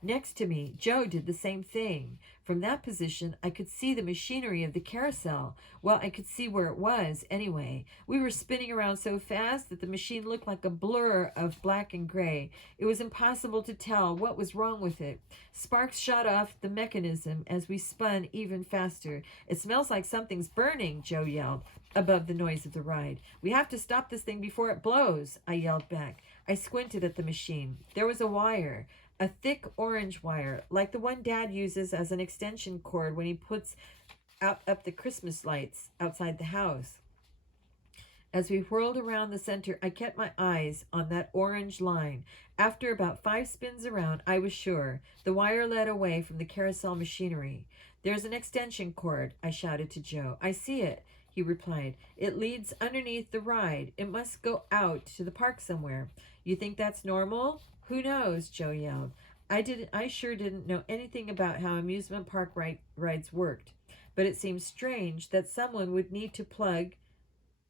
Next to me, Joe did the same thing. From that position, I could see the machinery of the carousel. Well, I could see where it was, anyway. We were spinning around so fast that the machine looked like a blur of black and gray. It was impossible to tell what was wrong with it. Sparks shot off the mechanism as we spun even faster. "It smells like something's burning," Joe yelled above the noise of the ride. "We have to stop this thing before it blows," I yelled back. I squinted at the machine. There was a wire. A thick orange wire, like the one Dad uses as an extension cord when he puts up the Christmas lights outside the house. As we whirled around the center, I kept my eyes on that orange line. After about 5 spins around, I was sure. The wire led away from the carousel machinery. "There's an extension cord," I shouted to Joe. "I see it," he replied. "It leads underneath the ride. It must go out to the park somewhere." "You think that's normal?" "Who knows?" Joe yelled. I sure didn't know anything about how amusement park rides worked, but it seemed strange that someone would need to plug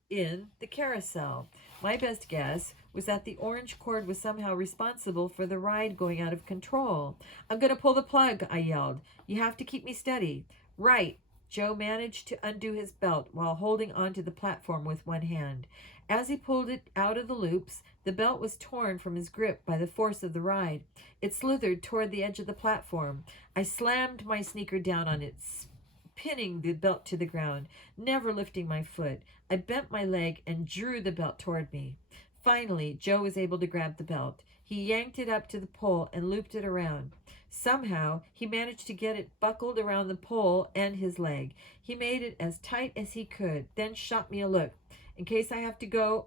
in the carousel. My best guess was that the orange cord was somehow responsible for the ride going out of control. "I'm going to pull the plug," I yelled. "You have to keep me steady." "Right." Joe managed to undo his belt while holding onto the platform with one hand. As he pulled it out of the loops, the belt was torn from his grip by the force of the ride. It slithered toward the edge of the platform. I slammed my sneaker down on it, pinning the belt to the ground, never lifting my foot. I bent my leg and drew the belt toward me. Finally, Joe was able to grab the belt. He yanked it up to the pole and looped it around. Somehow, he managed to get it buckled around the pole and his leg. He made it as tight as he could, then shot me a look. "In case I have to let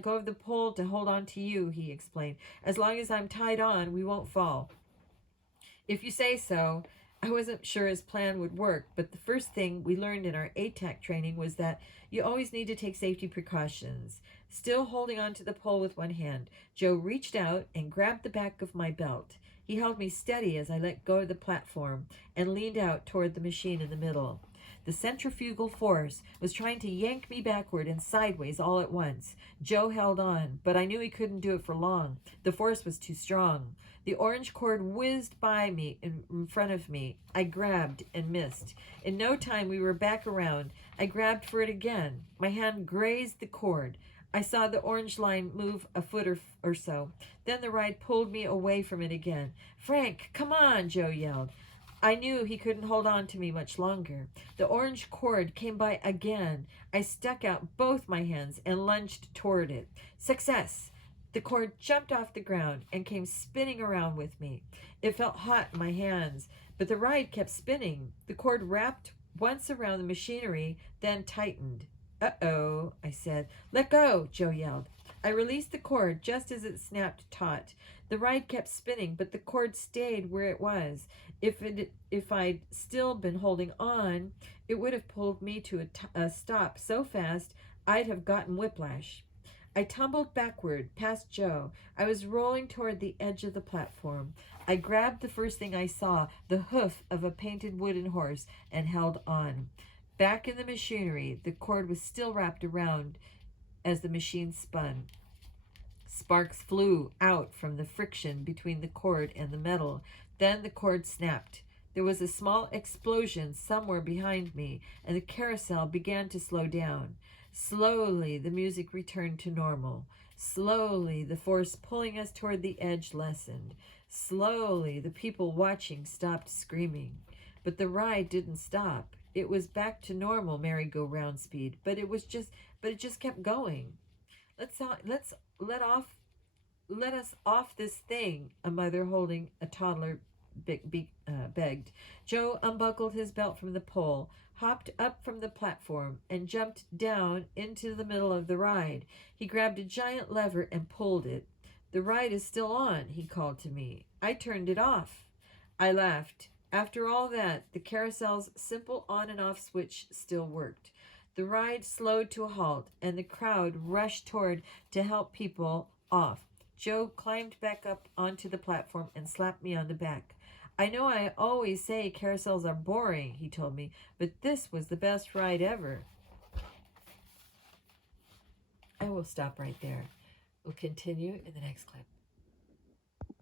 go of the pole to hold on to you," he explained. "As long as I'm tied on, we won't fall." "If you say so." I wasn't sure his plan would work, but the first thing we learned in our ATAC training was that you always need to take safety precautions. Still holding on to the pole with one hand, Joe reached out and grabbed the back of my belt. He held me steady as I let go of the platform and leaned out toward the machine in the middle. The centrifugal force was trying to yank me backward and sideways all at once. Joe held on, but I knew he couldn't do it for long. The force was too strong. The orange cord whizzed by me in front of me. I grabbed and missed. In no time, we were back around. I grabbed for it again. My hand grazed the cord. I saw the orange line move a foot or so. Then the ride pulled me away from it again. "Frank, come on," Joe yelled. I knew he couldn't hold on to me much longer. The orange cord came by again. I stuck out both my hands and lunged toward it. Success! The cord jumped off the ground and came spinning around with me. It felt hot in my hands, but the ride kept spinning. The cord wrapped once around the machinery, then tightened. "Uh-oh," I said. "Let go," Joe yelled. I released the cord just as it snapped taut. The ride kept spinning, but the cord stayed where it was. If I'd still been holding on, it would have pulled me to a stop so fast I'd have gotten whiplash. I tumbled backward, past Joe. I was rolling toward the edge of the platform. I grabbed the first thing I saw, the hoof of a painted wooden horse, and held on. Back in the machinery, the cord was still wrapped around as the machine spun. Sparks flew out from the friction between the cord and the metal. Then the cord snapped. There was a small explosion somewhere behind me, and the carousel began to slow down. Slowly, the music returned to normal. Slowly, the force pulling us toward the edge lessened. Slowly, the people watching stopped screaming. But the ride didn't stop. It was back to normal merry-go-round speed, but it just kept going. Let us off this thing," a mother holding a toddler begged. Joe unbuckled his belt from the pole, hopped up from the platform, and jumped down into the middle of the ride. He grabbed a giant lever and pulled it. "The ride is still on," he called to me. "I turned it off." I laughed. After all that, the carousel's simple on and off switch still worked. The ride slowed to a halt, and the crowd rushed toward to help people off. Joe climbed back up onto the platform and slapped me on the back. "I know I always say carousels are boring," he told me, "but this was the best ride ever." I will stop right there. We'll continue in the next clip.